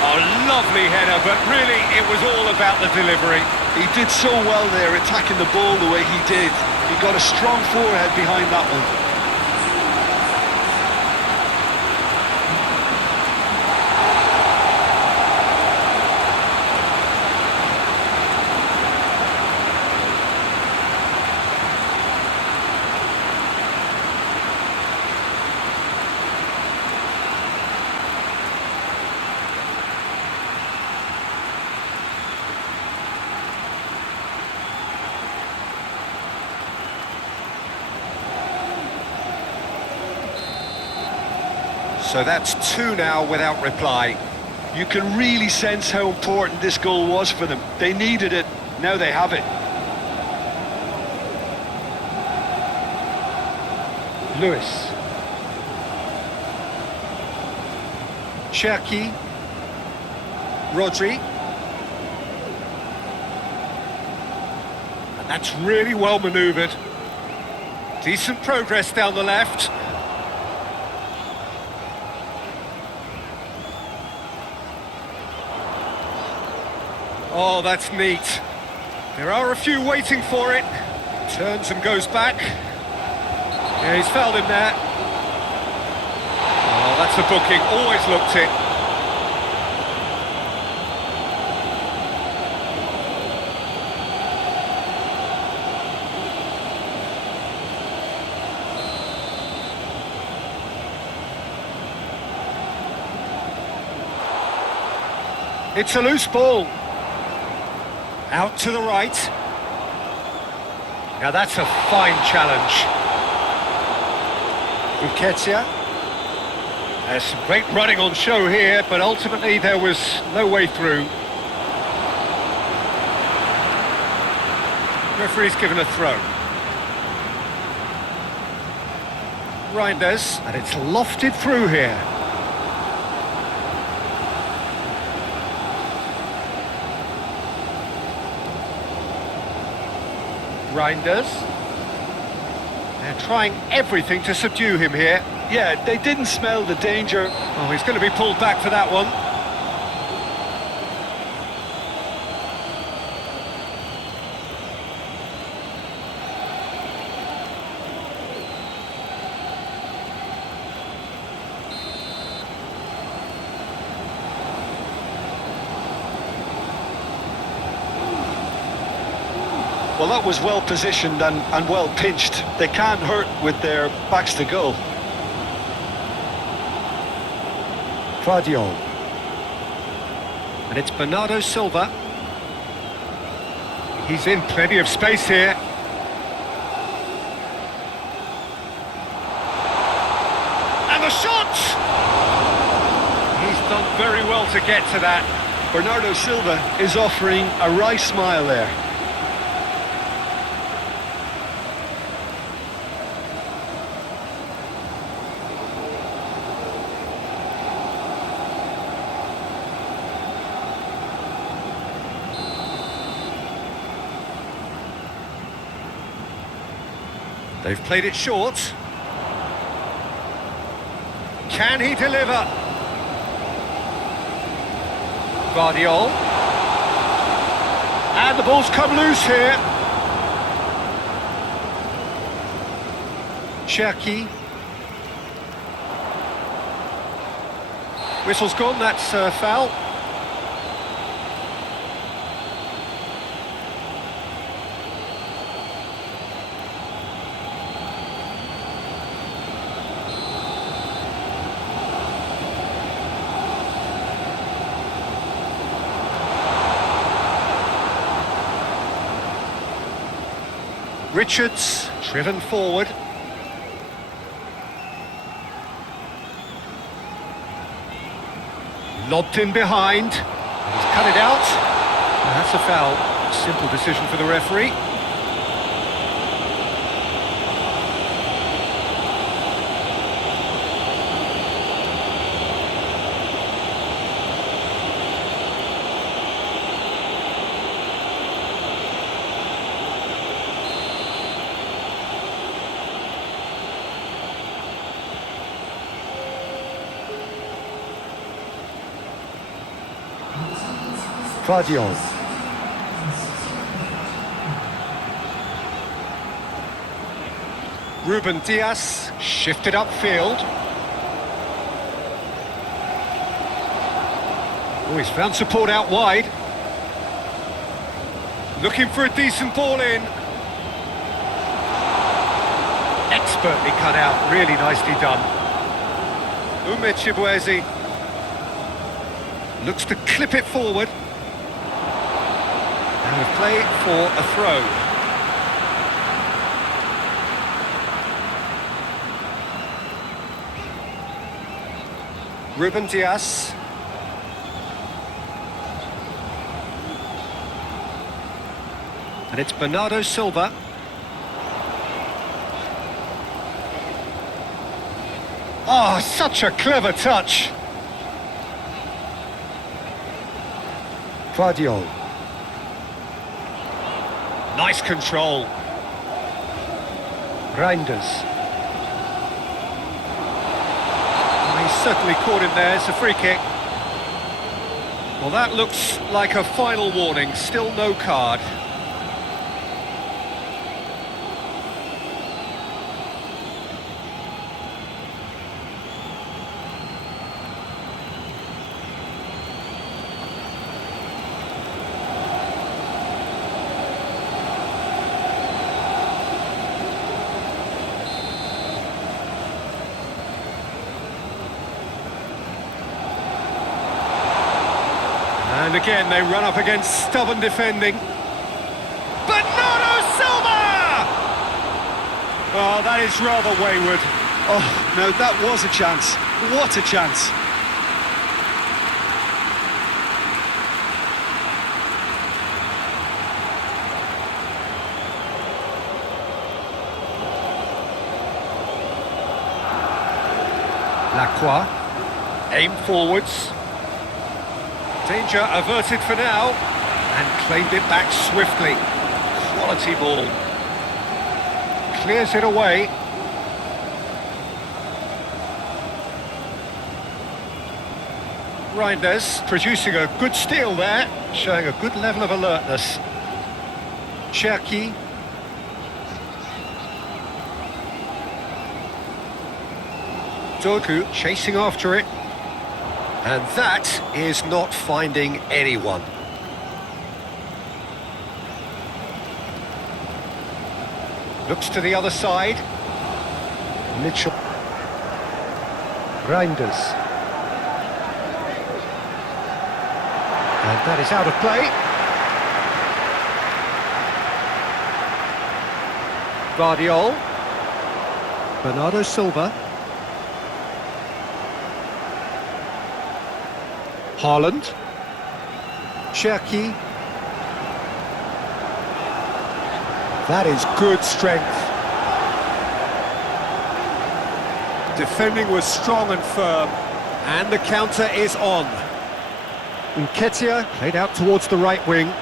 Oh, lovely header, but really it was all about the delivery. He did so well there, attacking the ball the way he did. He got a strong forehead behind that one. So that's two now without reply. You can really sense how important this goal was for them. They needed it, now they have it. Lewis. Cherki. Rodri. And that's really well manoeuvred. Decent progress down the left. Oh, that's neat. There are a few waiting for it. Turns and goes back. Yeah, he's fouled him there. Oh, that's a booking. Always looked it. It's a loose ball. Out to the right. Now that's a fine challenge. Buketia. There's some great running on show here, but ultimately there was no way through. Referee's given a throw. Reinders, and it's lofted through here. Reinders. They're trying everything to subdue him here. Yeah, they didn't smell the danger. Oh, he's going to be pulled back for that one. Well, that was well positioned and well pinched. They can't hurt with their backs to goal. Guardiola. And it's Bernardo Silva. He's in plenty of space here. And the shot! He's done very well to get to that. Bernardo Silva is offering a wry smile there. They've played it short. Can he deliver? Guardiola. And the ball's come loose here. Cherki. Whistle's gone, that's foul. Richards, driven forward. Lobbed in behind. He's cut it out. And that's a foul. Simple decision for the referee. Guardiola. Ruben Dias shifted upfield. Oh, he's found support out wide. Looking for a decent ball in. Expertly cut out, really nicely done. Chibueze looks to clip it forward. And a play for a throw. Ruben Dias. And it's Bernardo Silva. Oh, such a clever touch. Guardiola. Nice control. Reinders. He's certainly caught him there. It's a free kick. Well, that looks like a final warning. Still no card. And again, they run up against stubborn defending. Bernardo Silva! Oh, that is rather wayward. Oh, no, that was a chance. What a chance. Lacroix. Aim forwards. Danger averted for now, and claimed it back swiftly. Quality ball. Clears it away. Reinders producing a good steal there, showing a good level of alertness. Cherki. Doku chasing after it. And that is not finding anyone. Looks to the other side. Mitchell. Reinders. And that is out of play. Guardiola. Bernardo Silva. Haaland. Cherki. That is good strength. Defending was strong and firm, and the counter is on. Nketiah played out towards the right wing.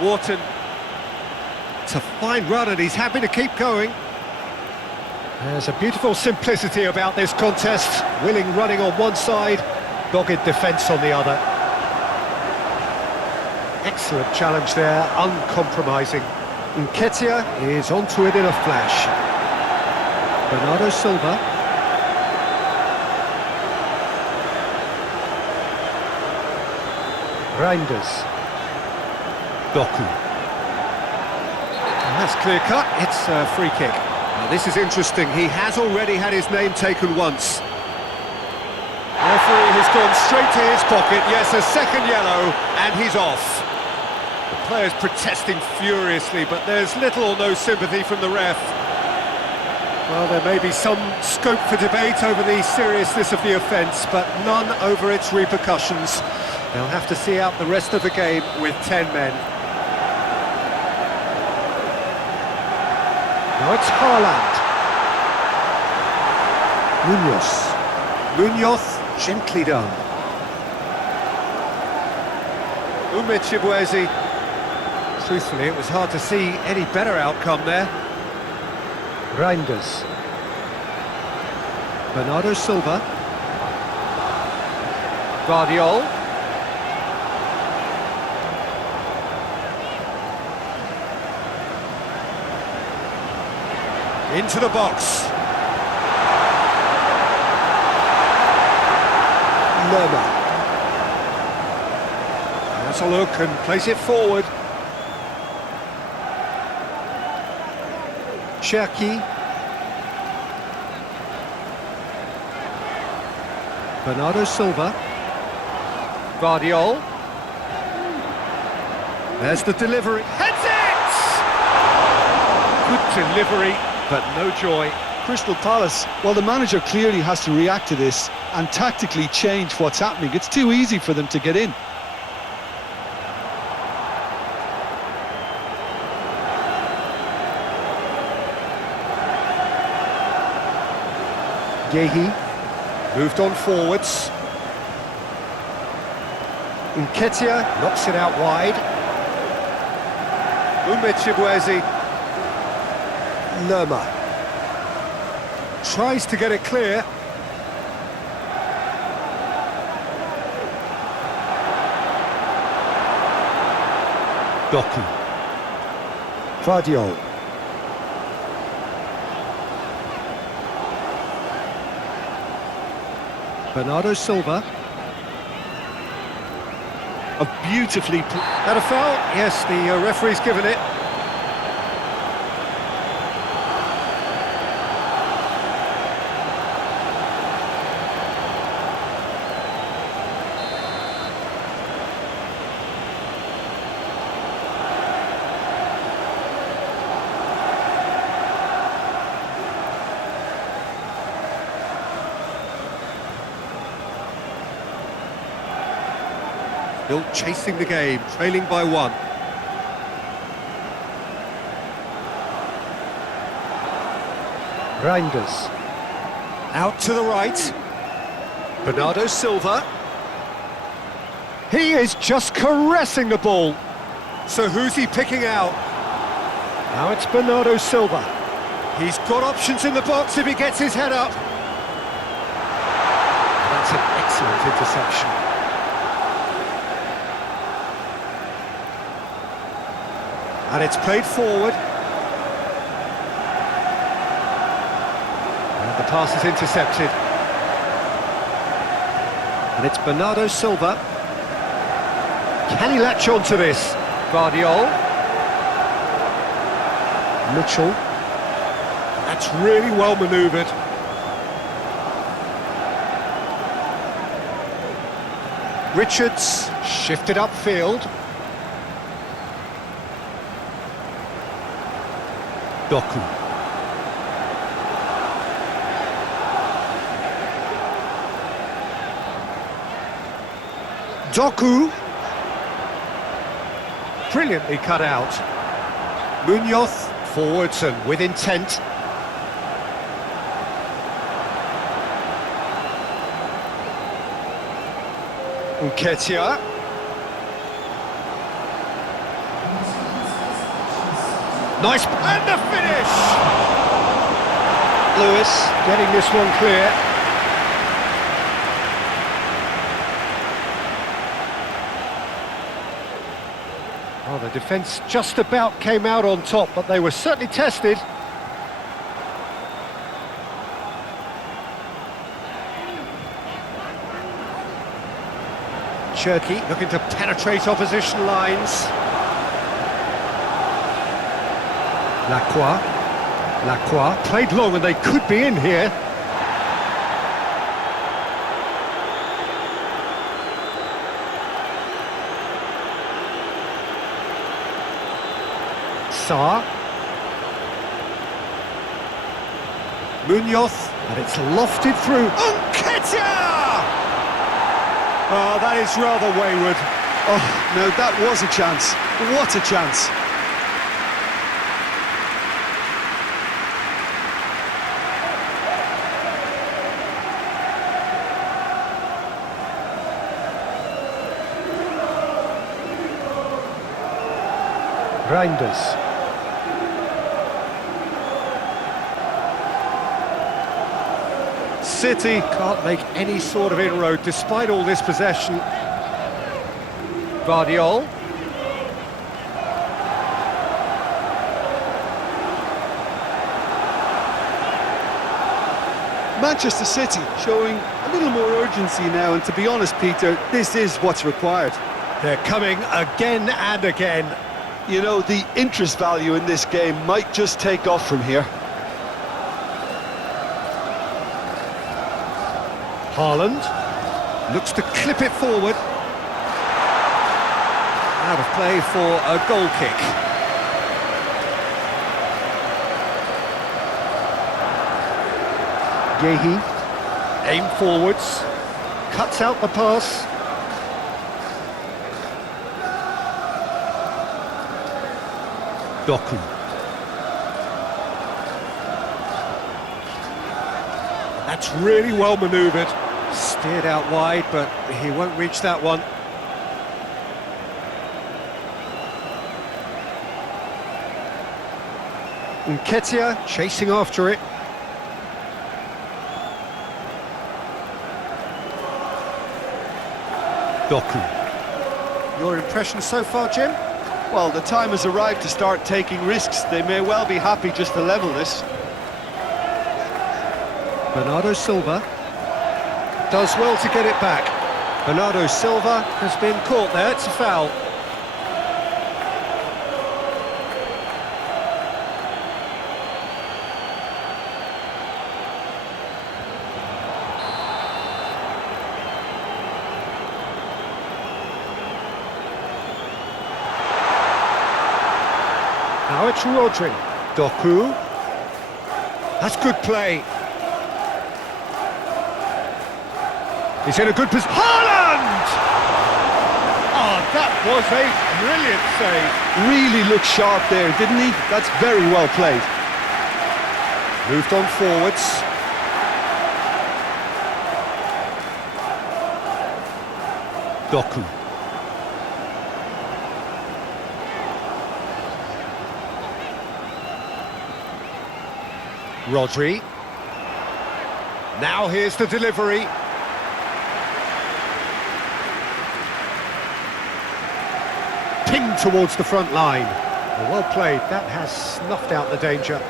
Wharton. It's a fine run, and he's happy to keep going. There's a beautiful simplicity about this contest. Willing running on one side, dogged defence on the other. Excellent challenge there, uncompromising. Nketiah is onto it in a flash. Bernardo Silva. Reinders. Doku. And that's clear cut, it's a free kick. Now, this is interesting, he has already had his name taken once. Referee has gone straight to his pocket, yes, a second yellow, and he's off. The player's protesting furiously, but there's little or no sympathy from the ref. Well, there may be some scope for debate over the seriousness of the offence, but none over its repercussions. They'll have to see out the rest of the game with 10 men. Now it's Haaland. Munoz, gently done. Chibueze. Truthfully, it was hard to see any better outcome there. Reinders. Bernardo Silva. Guardiola. Into the box. Lerma. That's a look and plays it forward. Cherki. Bernardo Silva. Guardiol. There's the delivery. Heads it! Good delivery, but no joy. Crystal Palace, well, the manager clearly has to react to this and tactically change what's happening. It's too easy for them to get in. Yehi moved on forwards. Nketiah knocks it out wide. Umechibwezi. Lerma tries to get it clear. Doku. Guardiol. Bernardo Silva. A beautifully... That a foul? Yes, the referee's given it. Still chasing the game, trailing by one. Reinders. Out to the right. Bernardo Silva. He is just caressing the ball. So who's he picking out? Now it's Bernardo Silva. He's got options in the box if he gets his head up. That's an excellent interception. And it's played forward. And the pass is intercepted. And it's Bernardo Silva. Can he latch on to this? Guardiol. Mitchell. That's really well manoeuvred. Richards shifted upfield. Doku. Doku. Brilliantly cut out. Munoz forwards and with intent. Nketiah. Nice, and the finish! Lewis getting this one clear. Well, the defence just about came out on top, but they were certainly tested. Cherki looking to penetrate opposition lines. Lacroix played long and they could be in here. Sarr. Munoz, and it's lofted through. Nketiah! Oh, that is rather wayward. Oh, no, that was a chance. What a chance. Reinders. City can't make any sort of inroad despite all this possession. Guardiol. Manchester City showing a little more urgency now, and to be honest, Peter, this is what's required. They're coming again and again. You know, the interest value in this game might just take off from here. Haaland looks to clip it forward. Out of play for a goal kick. Yehi, aim forwards, cuts out the pass. Doku. That's really well manoeuvred. Steered out wide, but he won't reach that one. Nketiah chasing after it. Doku. Your impression so far, Jim? Well, the time has arrived to start taking risks. They may well be happy just to level this. Bernardo Silva does well to get it back. Bernardo Silva has been caught there, it's a foul. Now it's Rodri. Doku. That's good play. He's in a good position. Haaland! Oh, that was a brilliant save. Really looked sharp there, didn't he? That's very well played. Moved on forwards. Doku. Rodri. Now here's the delivery. Pinged towards the front line. Well played, that has snuffed out the danger.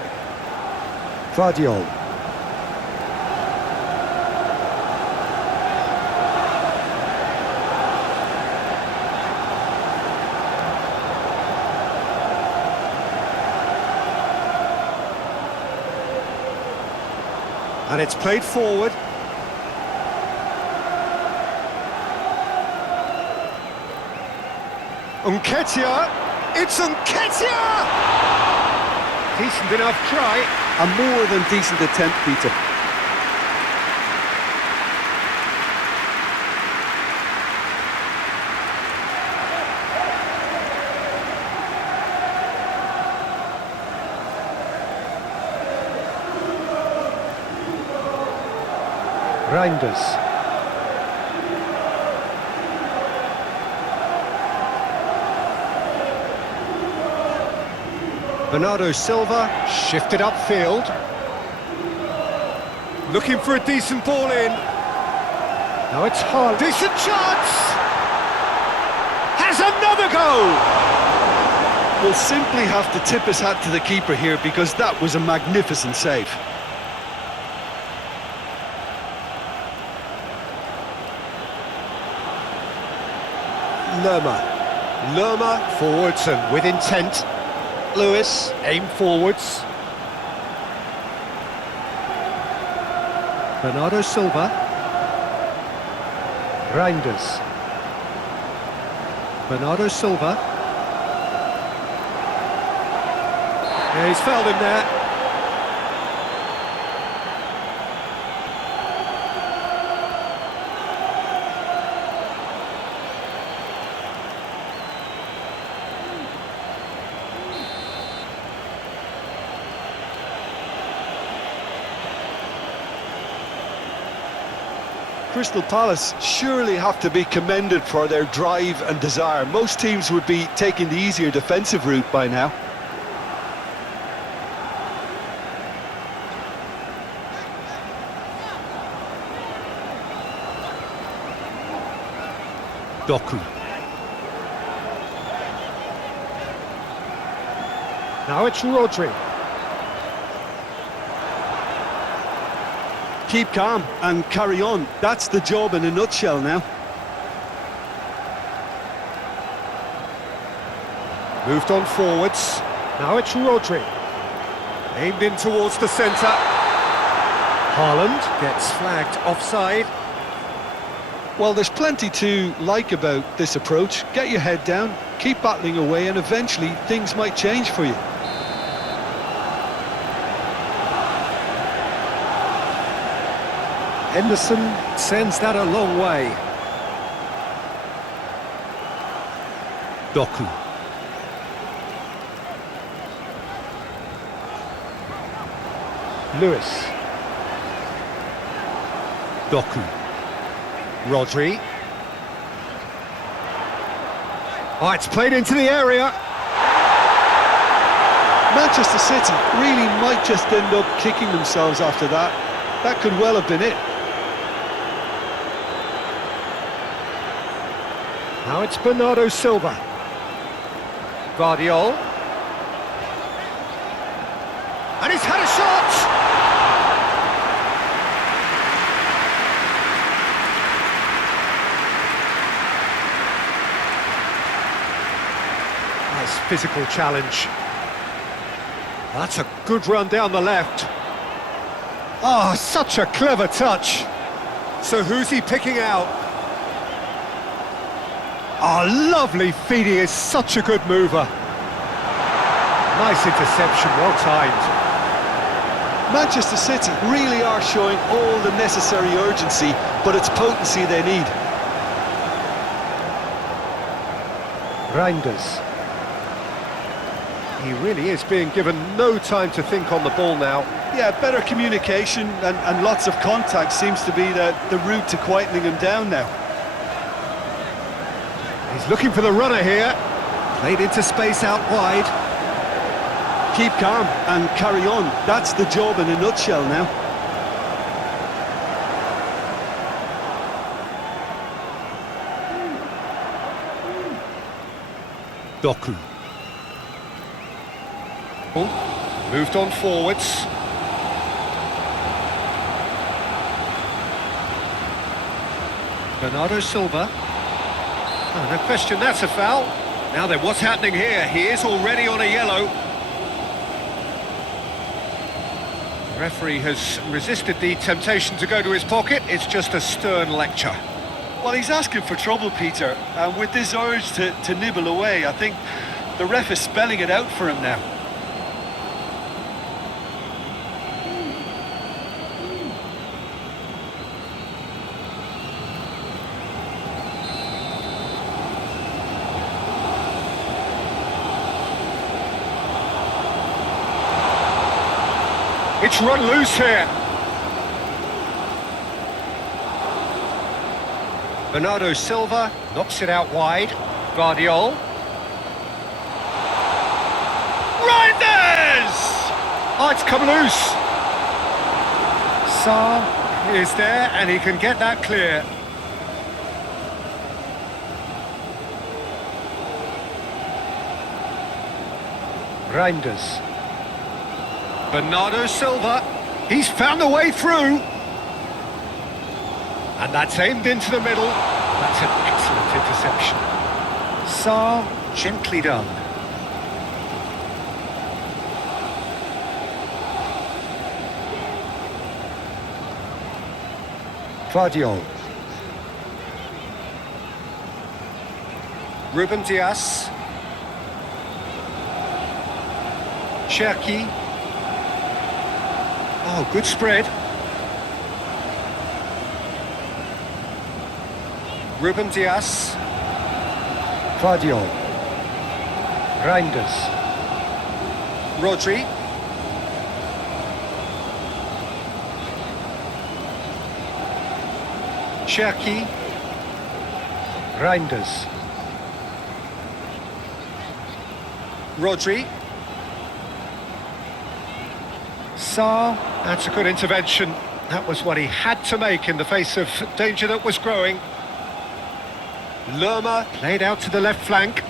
Vardiol. And it's played forward. Nketiah! It's Nketiah! Decent enough try. A more than decent attempt, Peter. Reinders. Bernardo Silva shifted upfield. Looking for a decent ball in. Now it's Haaland. Decent chance! Has another go! We'll simply have to tip his hat to the keeper here because that was a magnificent save. Lerma forwards and with intent. Lewis, aim forwards. Bernardo Silva. Reinders. Bernardo Silva. Yeah, he's fouled him there. Crystal Palace surely have to be commended for their drive and desire. Most teams would be taking the easier defensive route by now. Doku. Now it's Rodri. Keep calm and carry on. That's the job in a nutshell now. Moved on forwards. Now it's Rodri. Aimed in towards the centre. Haaland gets flagged offside. Well, there's plenty to like about this approach. Get your head down, keep battling away, and eventually things might change for you. Henderson sends that a long way. Doku. Lewis. Doku. Rodri. Oh, it's played into the area. Manchester City really might just end up kicking themselves after that. That could well have been it. Now it's Bernardo Silva. Guardiol. And he's had a shot! Nice physical challenge. That's a good run down the left. Oh, such a clever touch. So who's he picking out? Oh, lovely feed. He is such a good mover. Nice interception, well timed. Manchester City really are showing all the necessary urgency, but it's potency they need. Reinders. He really is being given no time to think on the ball now. Yeah, better communication and lots of contact seems to be the route to quietening him down now. He's looking for the runner here. Played into space out wide. Keep calm and carry on. That's the job in a nutshell now. Doku. Moved on forwards. Bernardo Silva. Oh, no question, that's a foul. Now then, what's happening here? He is already on a yellow. The referee has resisted the temptation to go to his pocket. It's just a stern lecture. Well, he's asking for trouble, Peter, and with this urge to nibble away, I think the ref is spelling it out for him now. It's run loose here. Bernardo Silva knocks it out wide. Guardiol. Reinders! Oh, it's come loose. Sarr is there and he can get that clear. Reinders. Bernardo Silva, he's found a way through. And that's aimed into the middle. That's an excellent interception. Sarr, gently done. Guardiol. Ruben Dias. Cherki. Oh, good spread. Ruben Dias. Guardiol. Reinders. Rodri. Cherki. Reinders. Rodri. Sarr, that's a good intervention. That was what he had to make in the face of danger that was growing. Lerma played out to the left flank.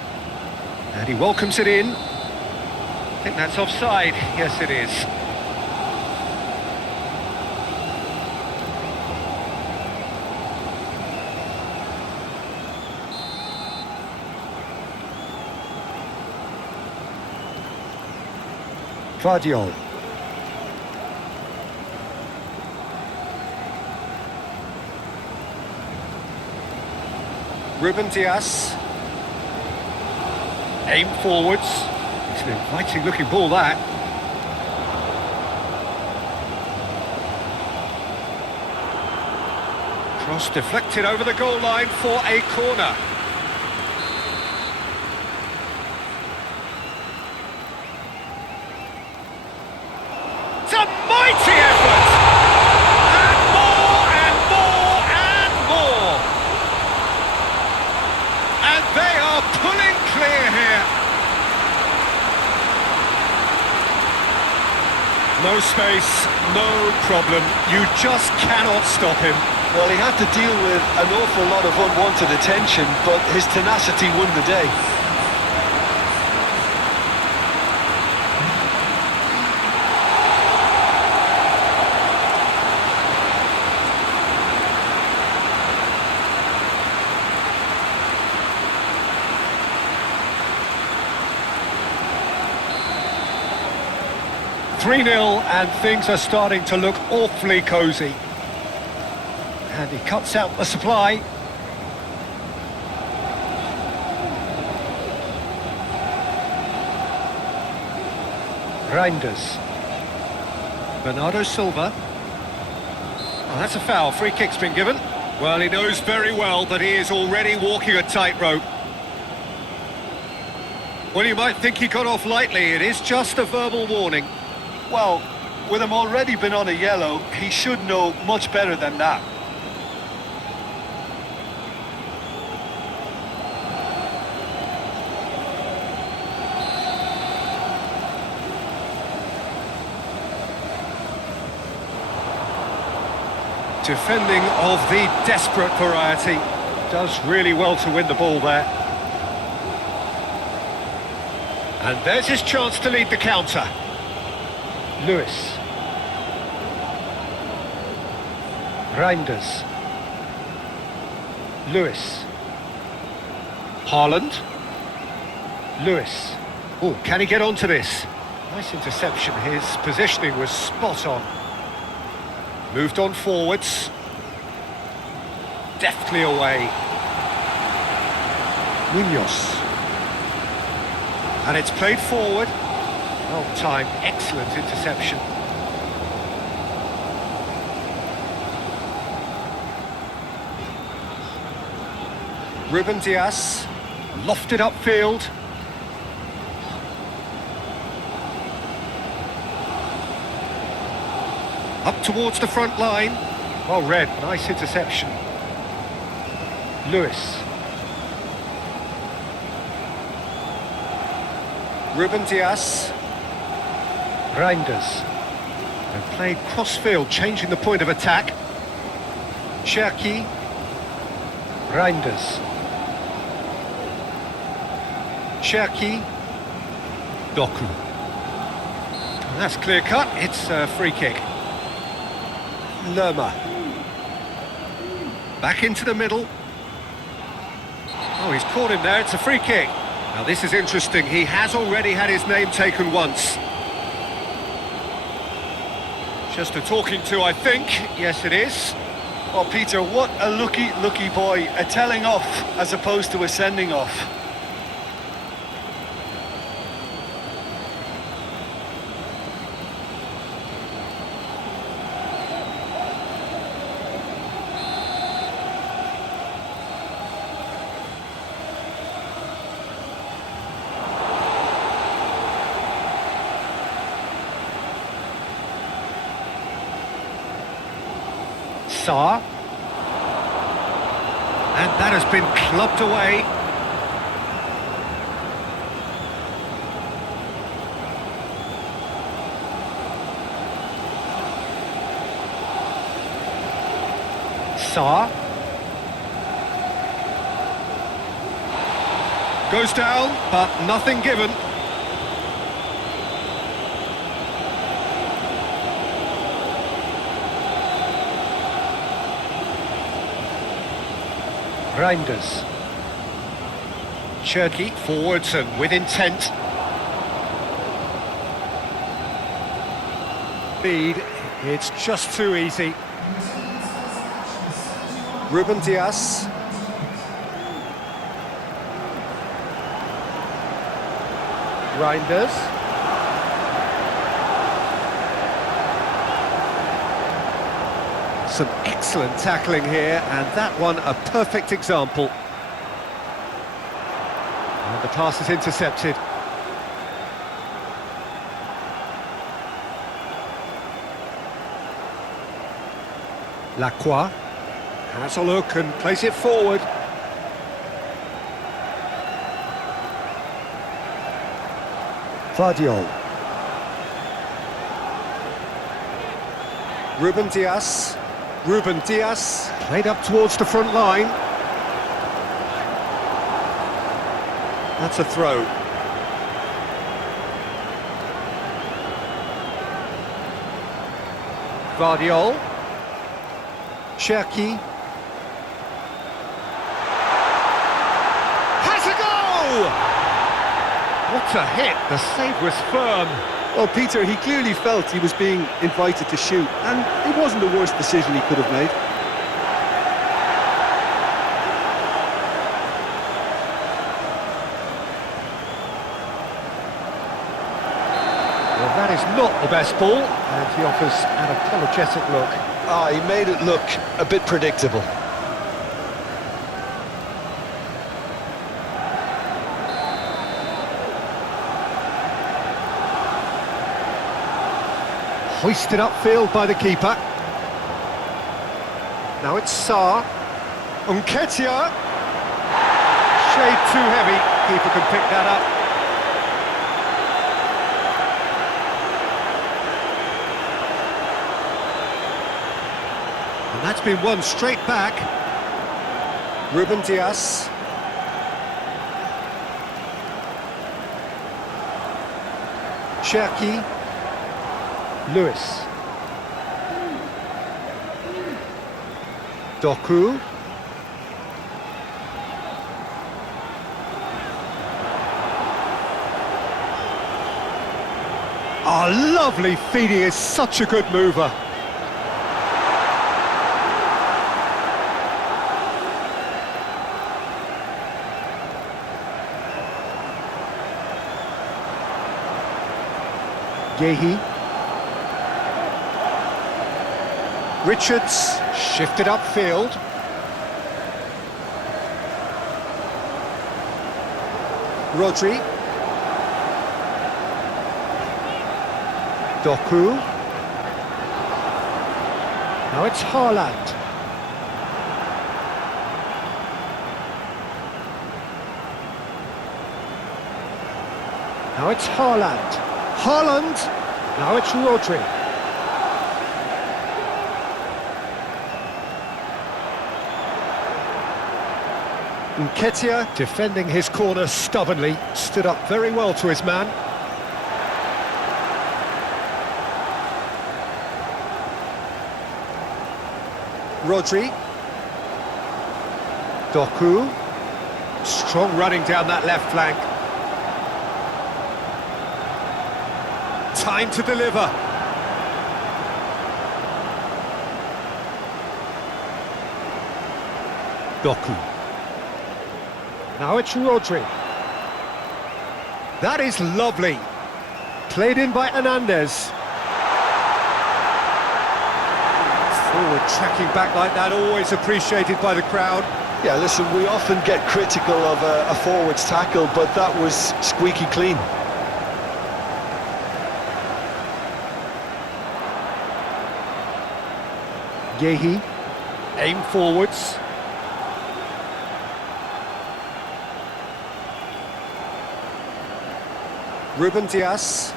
And he welcomes it in. I think that's offside. Yes, it is. Vardiol. Ruben Dias. Aim forwards. It's an inviting looking ball, that. Cross deflected over the goal line for a corner. It's a mighty effort! And more and more and more! And they are pulling clear here. No space, no problem. You just cannot stop him. Well, he had to deal with an awful lot of unwanted attention, but his tenacity won the day. Three 0 and things are starting to look awfully cosy. And he cuts out the supply. Reinders. Bernardo Silva. Oh, that's a foul. Free kick's been given. Well, he knows very well that he is already walking a tightrope. Well, you might think he got off lightly. It is just a verbal warning. Well, with him already been on a yellow, he should know much better than that. Defending of the desperate variety. Does really well to win the ball there. And there's his chance to lead the counter. Lewis. Reinders. Lewis. Haaland. Lewis. Oh, can he get onto this? Nice interception. His positioning was spot on. Moved on forwards. Deftly away. Munoz. And it's played forward. Well timed, excellent interception. Ruben Dias. Lofted upfield. Up towards the front line. Well read, nice interception. Lewis. Ruben Dias. Reinders. And played cross-field, changing the point of attack. Cherki. Reinders. Cherki. Doku. And that's clear cut, it's a free kick. Lerma. Back into the middle. Oh, he's caught him there, it's a free kick. Now this is interesting, he has already had his name taken once. Just a talking to, I think. Yes, it is. Oh, Peter, what a lucky boy. A telling off as opposed to a sending off. Saar. And that has been clubbed away. Saar. Goes down, but nothing given. Reinders. Cherki forwards and with intent. lead. It's just too easy. Ruben Dias. Reinders. Some excellent tackling here, and that one a perfect example. And the pass is intercepted. Lacroix has a look and plays it forward. Vardiol. Ruben Dias. Ruben Dias played up towards the front line. That's a throw. Vardiol. Cherki. Has a go! What a hit! The save was firm. Well, Peter, he clearly felt he was being invited to shoot, and it wasn't the worst decision he could have made. Well, that is not the best ball, and he offers an apologetic look. Ah, he made it look a bit predictable. Hoisted upfield by the keeper. Now it's Sarr. Nketiah. Shade too heavy. Keeper can pick that up. And that's been won straight back. Ruben Dias. Cherki. Lewis. Doku. Oh, lovely feeding, is such a good mover. Yehi. Richards shifted upfield. Rodri. Doku. Now it's Haaland. Now it's Haaland. Haaland. Now it's Rodri. Nketiah, defending his corner stubbornly, stood up very well to his man. Rodri. Doku. Strong running down that left flank. Time to deliver. Doku. Now it's Rodri. That is lovely. Played in by Hernandez. Forward tracking back like that, always appreciated by the crowd. Yeah, listen, we often get critical of a forward's tackle, but that was squeaky clean. Yehi, aim forwards. Ruben Dias.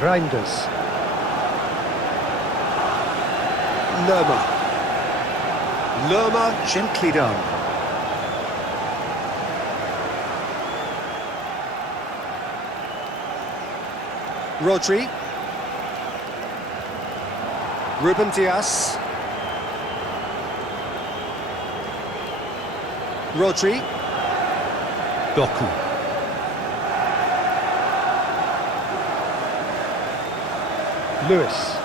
Reinders. Lerma, gently done. Rodri. Ruben Dias. Rodri. Doku. Lewis.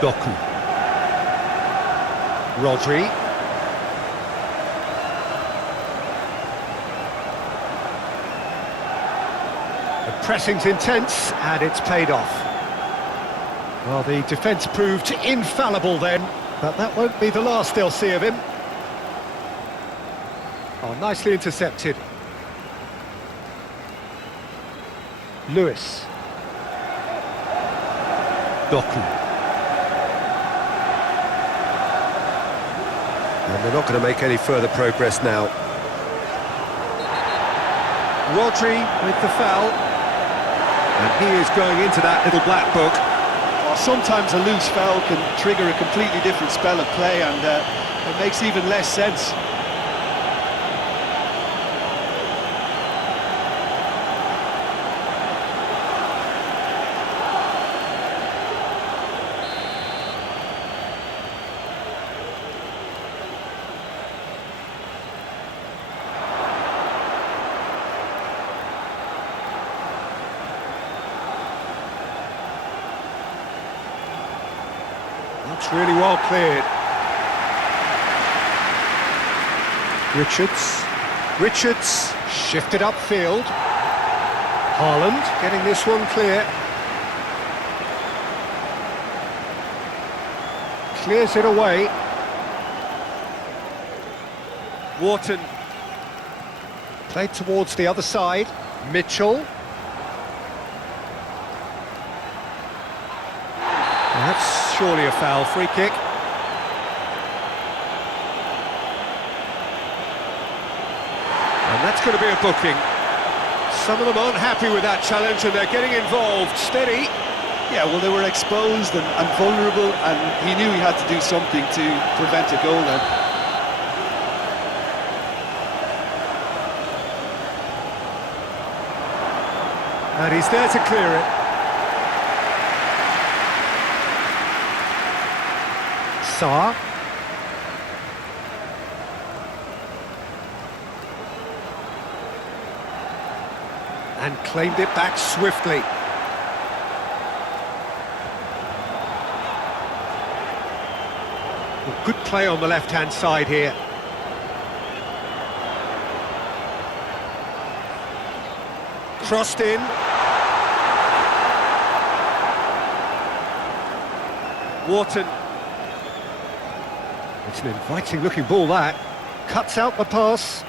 Doku. Rodri. The pressing's intense, and it's paid off. Well, the defence proved infallible then, but that won't be the last they'll see of him. Oh, nicely intercepted. Lewis. Doku. And they're not going to make any further progress now. Rodri with the foul. And he is going into that little black book. Well, sometimes a loose foul can trigger a completely different spell of play, and it makes even less sense. Looks really well cleared. Richards shifted upfield. Haaland getting this one clear. Clears it away. Wharton played towards the other side. Mitchell. That's surely a foul. Free kick. And that's going to be a booking. Some of them aren't happy with that challenge and they're getting involved. Steady. Yeah, well, they were exposed and vulnerable, and he knew he had to do something to prevent a goal then. And he's there to clear it. Saar. And claimed it back swiftly. Well, good play on the left-hand side here. Crossed in. Wharton. It's an inviting-looking ball, that. Cuts out the pass.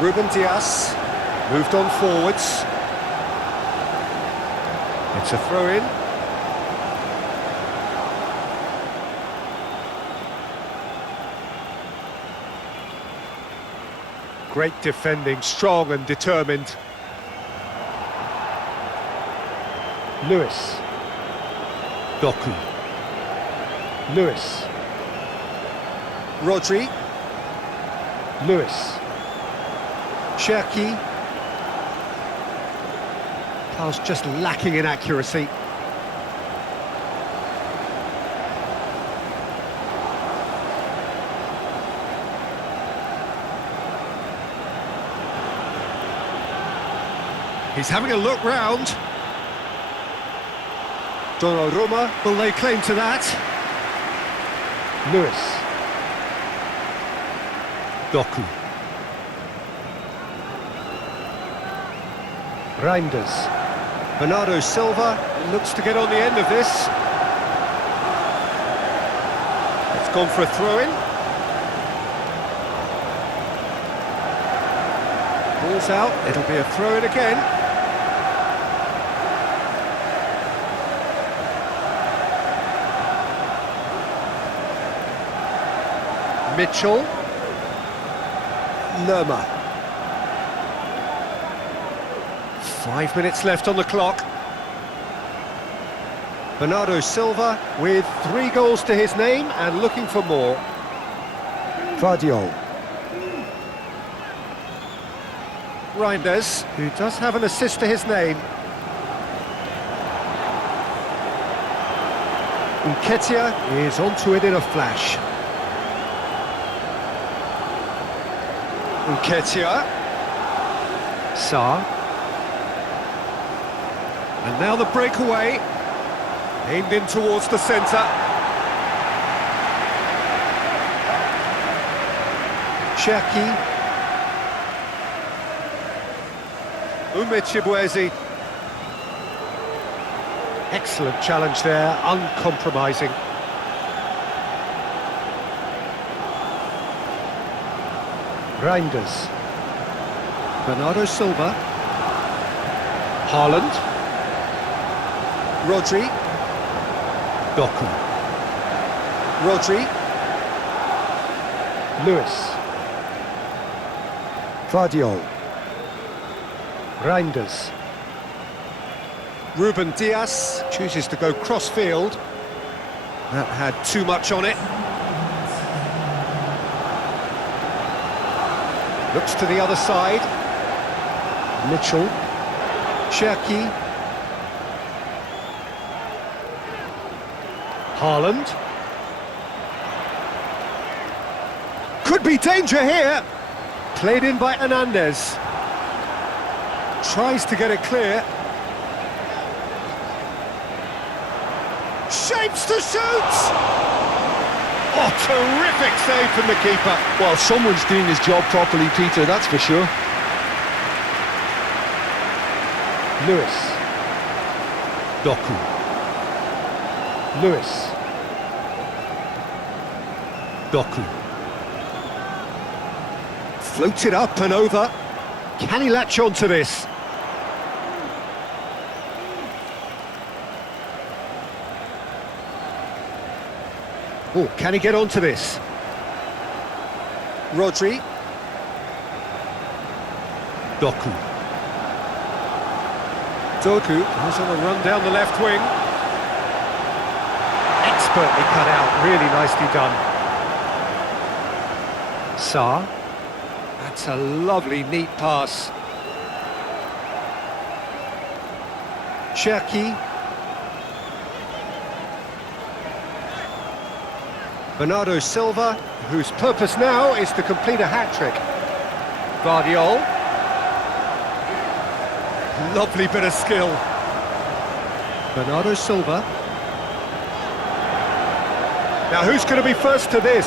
Ruben Dias Moved on forwards. It's a throw-in. Great defending, strong and determined. Lewis. Doku. Lewis. Rodri. Lewis. Cherki. Pass just lacking in accuracy. He's having a look round. Donnarumma will lay claim to that. Lewis. Doku. Reinders. Bernardo Silva looks to get on the end of this. It's gone for a throw-in. Ball's out, it'll be a throw-in again. Mitchell. Lerma. 5 minutes left on the clock. Bernardo Silva with 3 goals to his name and looking for more. Vardiol. Reinders, who does have an assist to his name. Nketiah is onto it in a flash. Nketiah. Sarr. And now the breakaway. Aimed in towards the centre. Cherki. Umechibwezi. Excellent challenge there, uncompromising. Reinders. Bernardo Silva. Haaland. Rodri. Doku. Rodri. Lewis. Vardiol. Reinders. Ruben Dias chooses to go cross-field. That had too much on it. Looks to the other side. Mitchell. Cherki. Haaland. Could be danger here. Played in by Hernandez. Tries to get it clear. Shapes to shoot! Oh, terrific save from the keeper. Well, someone's doing his job properly, Peter, that's for sure. Lewis. Doku. Lewis. Doku. Floated up and over. Can he latch on to this? Oh, can he get onto this? Rodri. Doku. Doku was on a run down the left wing. Expertly cut out, really nicely done. Sarr. That's a lovely, neat pass. Cherki. Bernardo Silva, whose purpose now is to complete a hat-trick. Vardiol. Lovely bit of skill. Bernardo Silva. Now who's going to be first to this?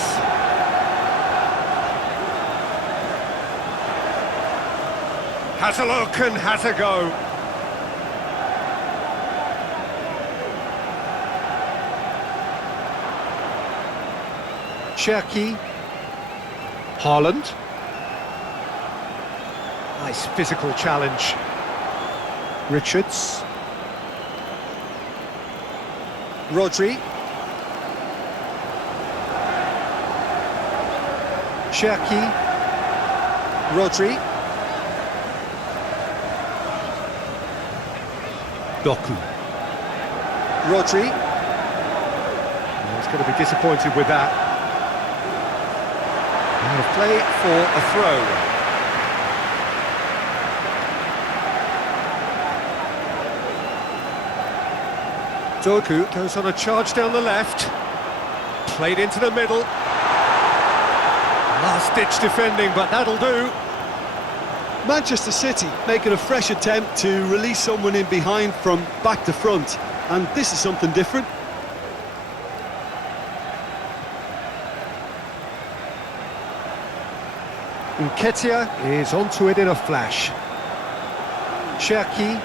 Has a look and has a go. Cherki. Haaland. Nice physical challenge. Richards. Rodri. Cherki. Rodri. Doku. Rodri. He's going to be disappointed with that. Out of play for a throw. Doku goes on a charge down the left. Played into the middle. Last-ditch defending, but that'll do. Manchester City making a fresh attempt to release someone in behind from back to front, and this is something different. Nketiah is onto it in a flash. Cherki.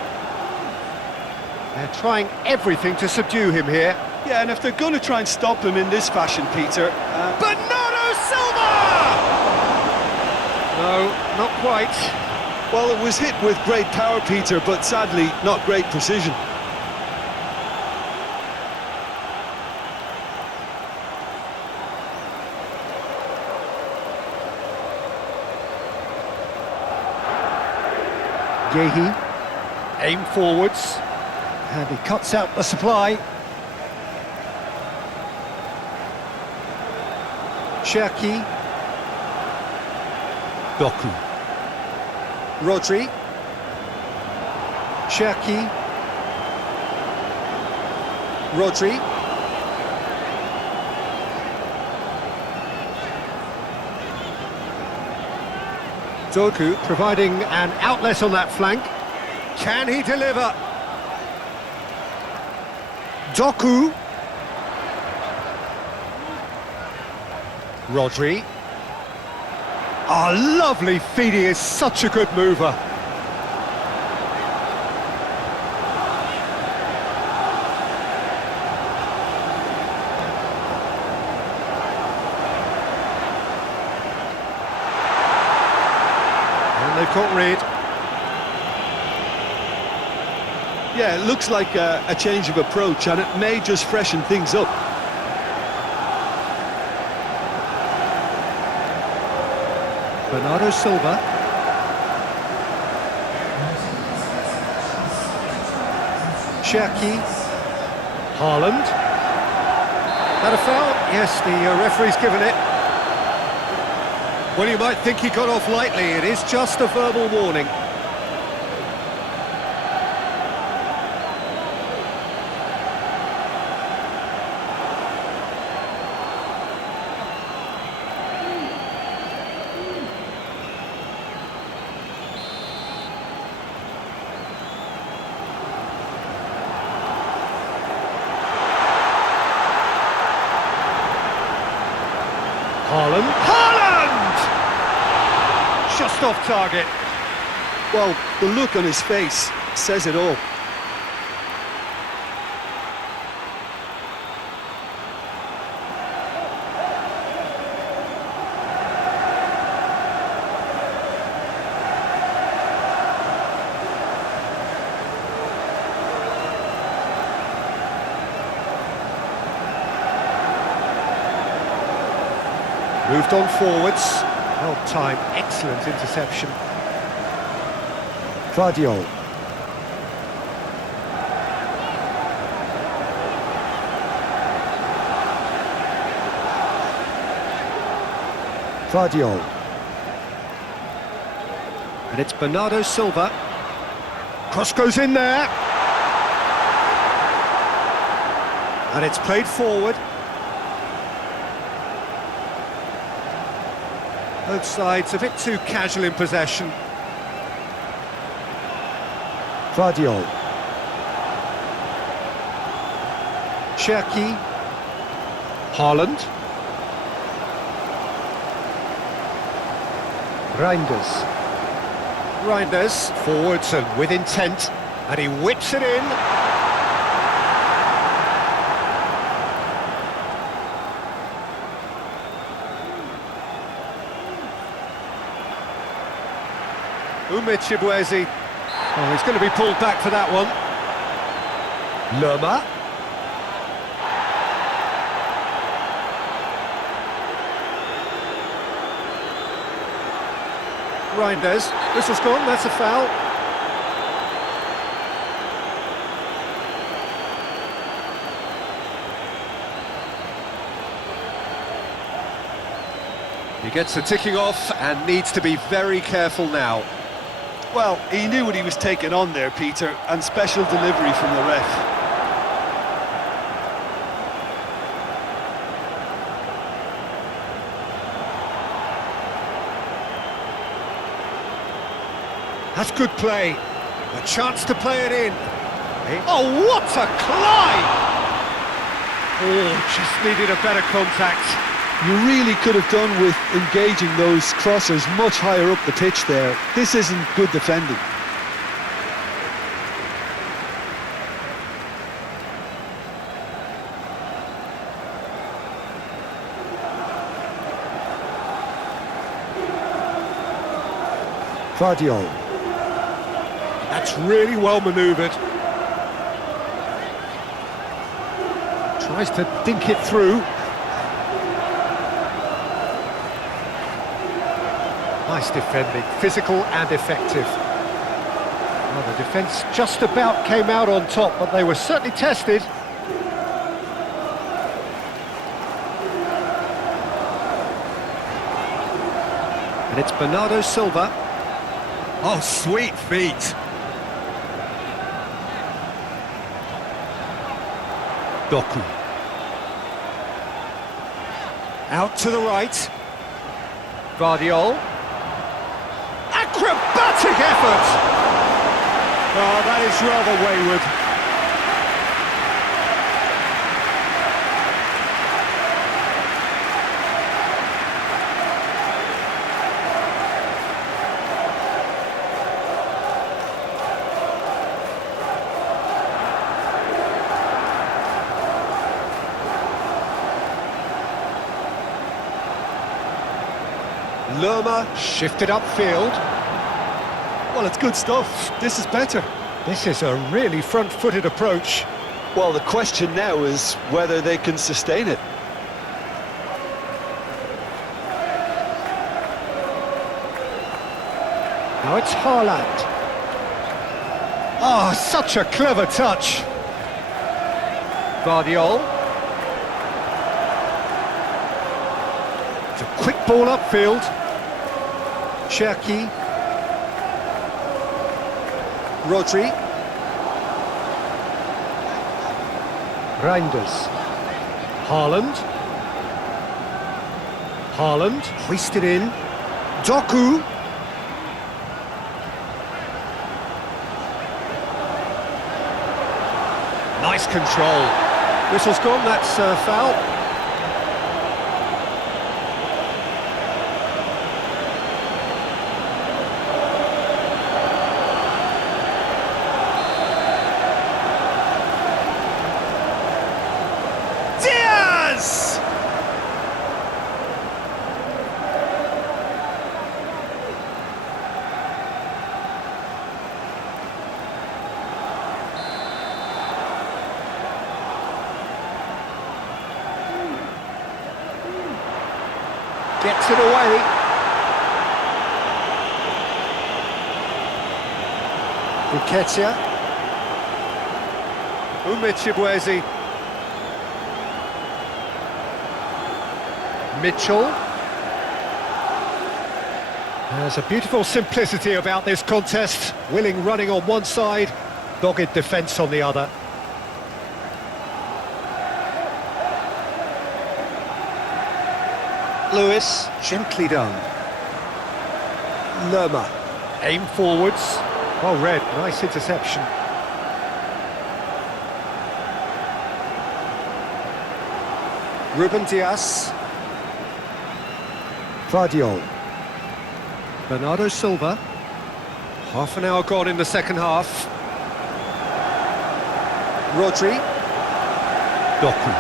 They're trying everything to subdue him here. Yeah, and if they're going to try and stop him in this fashion, Peter... Bernardo Silva! No, not quite. Well, it was hit with great power, Peter, but sadly, not great precision. Yehi. Aim forwards. And he cuts out the supply. Cherki. Doku. Rodri. Cherki. Rodri. Doku providing an outlet on that flank. Can he deliver? Doku. Rodri. Oh, lovely feed, he is such a good mover. And they've got rid. Yeah, it looks like a change of approach, and it may just freshen things up. Bernardo Silva. Cherki. Haaland. That a foul? Yes, the referee's given it. Well, you might think he got off lightly. It is just a verbal warning. Haaland! Just off target. Well, the look on his face says it all. Moved on forwards. Well timed, excellent interception. Guardiola. Guardiola. And it's Bernardo Silva. Cross goes in there. And it's played forward. Both sides a bit too casual in possession. Guardiola. Cherki. Haaland. Reinders forwards and with intent, and he whips it in. Chibwezi. Oh, he's going to be pulled back for that one. Lerma. Reinders. Whistle's gone, that's a foul. He gets the ticking off and needs to be very careful now. Well, he knew what he was taking on there, Peter, and special delivery from the ref. That's good play. A chance to play it in. Oh, what a climb! Oh, just needed a better contact. You really could have done with engaging those crossers much higher up the pitch there. This isn't good defending. Guardiola. That's really well manoeuvred. Tries to dink it through. Nice defending, physical and effective. Well, the defence just about came out on top, but they were certainly tested. And it's Bernardo Silva. Oh, sweet feet. Doku. Out to the right. Guardiola. acrobatic effort! Oh, that is rather wayward. Lerma shifted upfield. Well, it's good stuff. This is better. This is a really front-footed approach. Well, the question now is whether they can sustain it. Now it's Haaland. Oh, such a clever touch. Guardiol. It's a quick ball upfield. Cherki. Rodri. Reinders. Haaland. Haaland, hoisted in. Doku. Nice control. Whistle's gone, that's a foul. Diaz! Gets it away. Nketiah. Umechibwezi. Mitchell. There's a beautiful simplicity about this contest. Willing running on one side, dogged defence on the other. Lewis, gently done. Lerma, aim forwards. Well read, nice interception. Ruben Dias. Guardiol. Bernardo Silva. Half an hour gone in the second half. Rodri. Doku.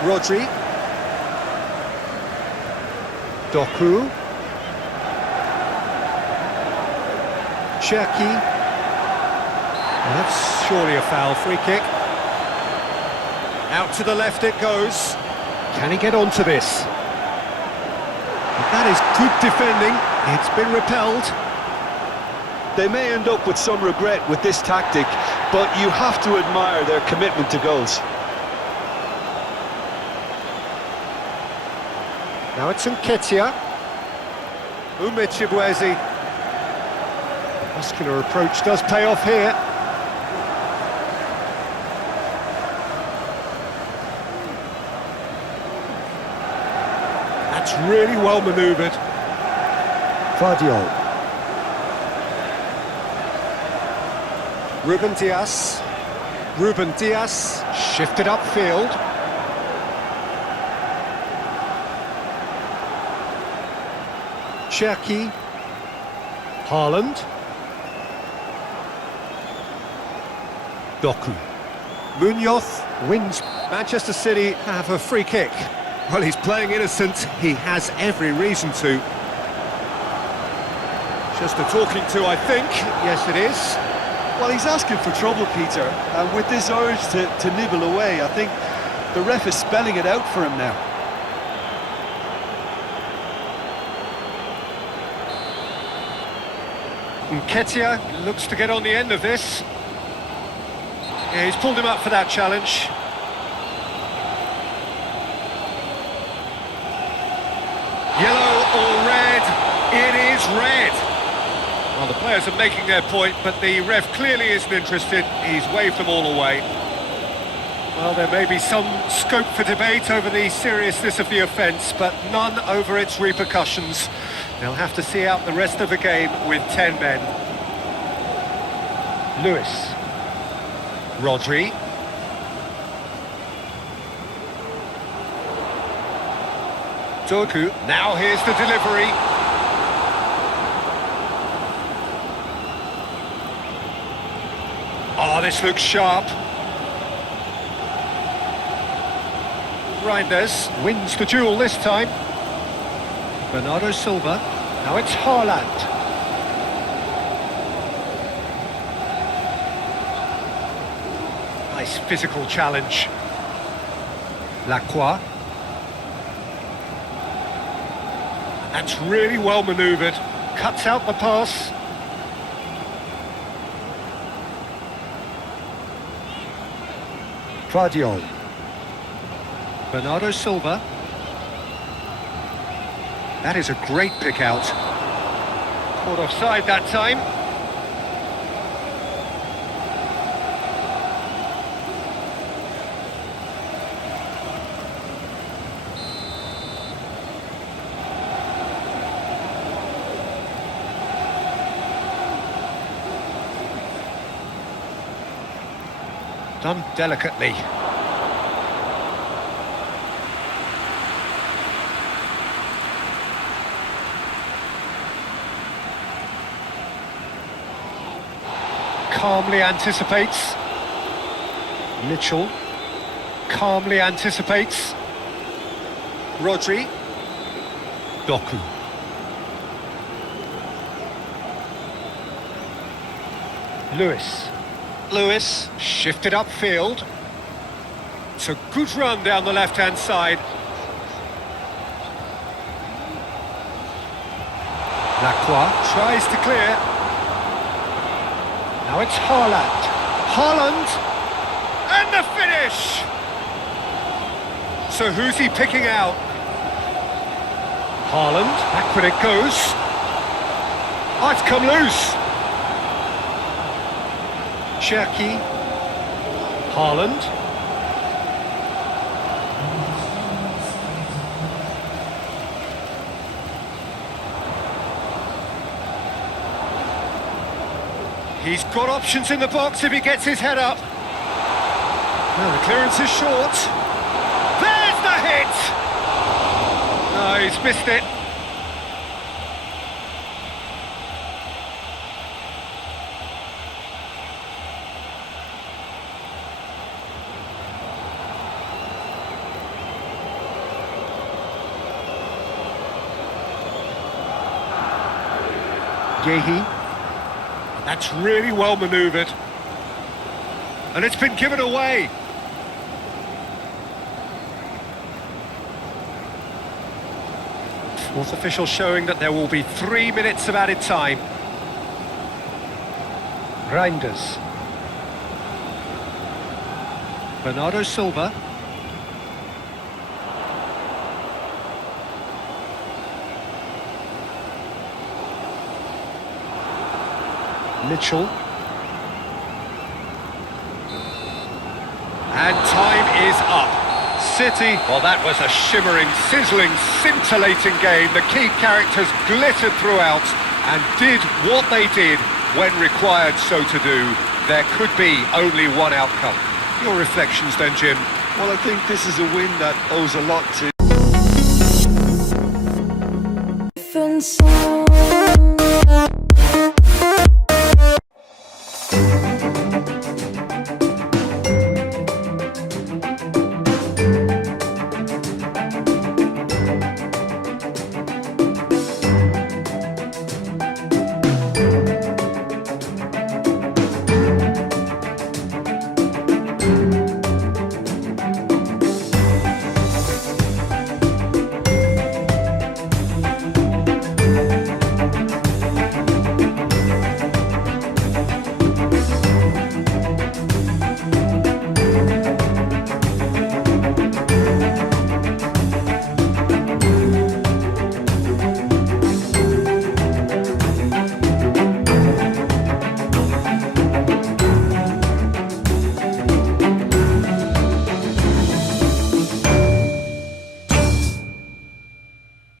Rodri. Doku. Cherki. That's surely a foul. Free kick. Out to the left it goes. Can he get onto this? That is good defending. It's been repelled. They may end up with some regret with this tactic, but you have to admire their commitment to goals. Now it's Nketiah. Umechibwezi. Muscular approach does pay off here. That's really well manoeuvred. Guardiol. Ruben Dias. Ruben Dias. Shifted upfield. Cherki. Haaland. Doku. Munoz. Wins. Manchester City have a free kick. Well, he's playing innocent. He has every reason to. Just a talking to, I think. Yes, it is. Well, he's asking for trouble, Peter, and with this urge to nibble away, I think the ref is spelling it out for him now. Nketiah looks to get on the end of this. Yeah, he's pulled him up for that challenge. Yellow or red? It is red. Well, the players are making their point, but the ref clearly isn't interested. He's waved them all away. Well, there may be some scope for debate over the seriousness of the offence, but none over its repercussions. They'll have to see out the rest of the game with 10 men. Lewis. Rodri. Doku. Now here's the delivery. Oh, this looks sharp. Reinders wins the duel this time. Bernardo Silva. Now it's Haaland. Nice physical challenge. Lacroix. That's really well manoeuvred. Cuts out the pass. Guardiola. Bernardo Silva. That is a great pick out. Caught offside that time. Done delicately. Calmly anticipates. Mitchell calmly anticipates. Rodri. Doku. Lewis shifted upfield. It's a good run down the left-hand side. Lacroix tries to clear. Now it's Haaland. Haaland! And the finish! So who's he picking out? Haaland, back when it goes. Oh, it's come loose. Cherki. Haaland. He's got options in the box if he gets his head up. Well, the clearance is short. There's the hit! Oh, he's missed it. Yehi. That's really well manoeuvred. And it's been given away. Fourth official showing that there will be 3 minutes of added time. Reinders. Bernardo Silva. Mitchell. And time is up. City, well, that was a shimmering, sizzling, scintillating game. The key characters glittered throughout and did what they did when required so to do. There could be only one outcome. Your reflections then, Jim? Well, I think this is a win that owes a lot to...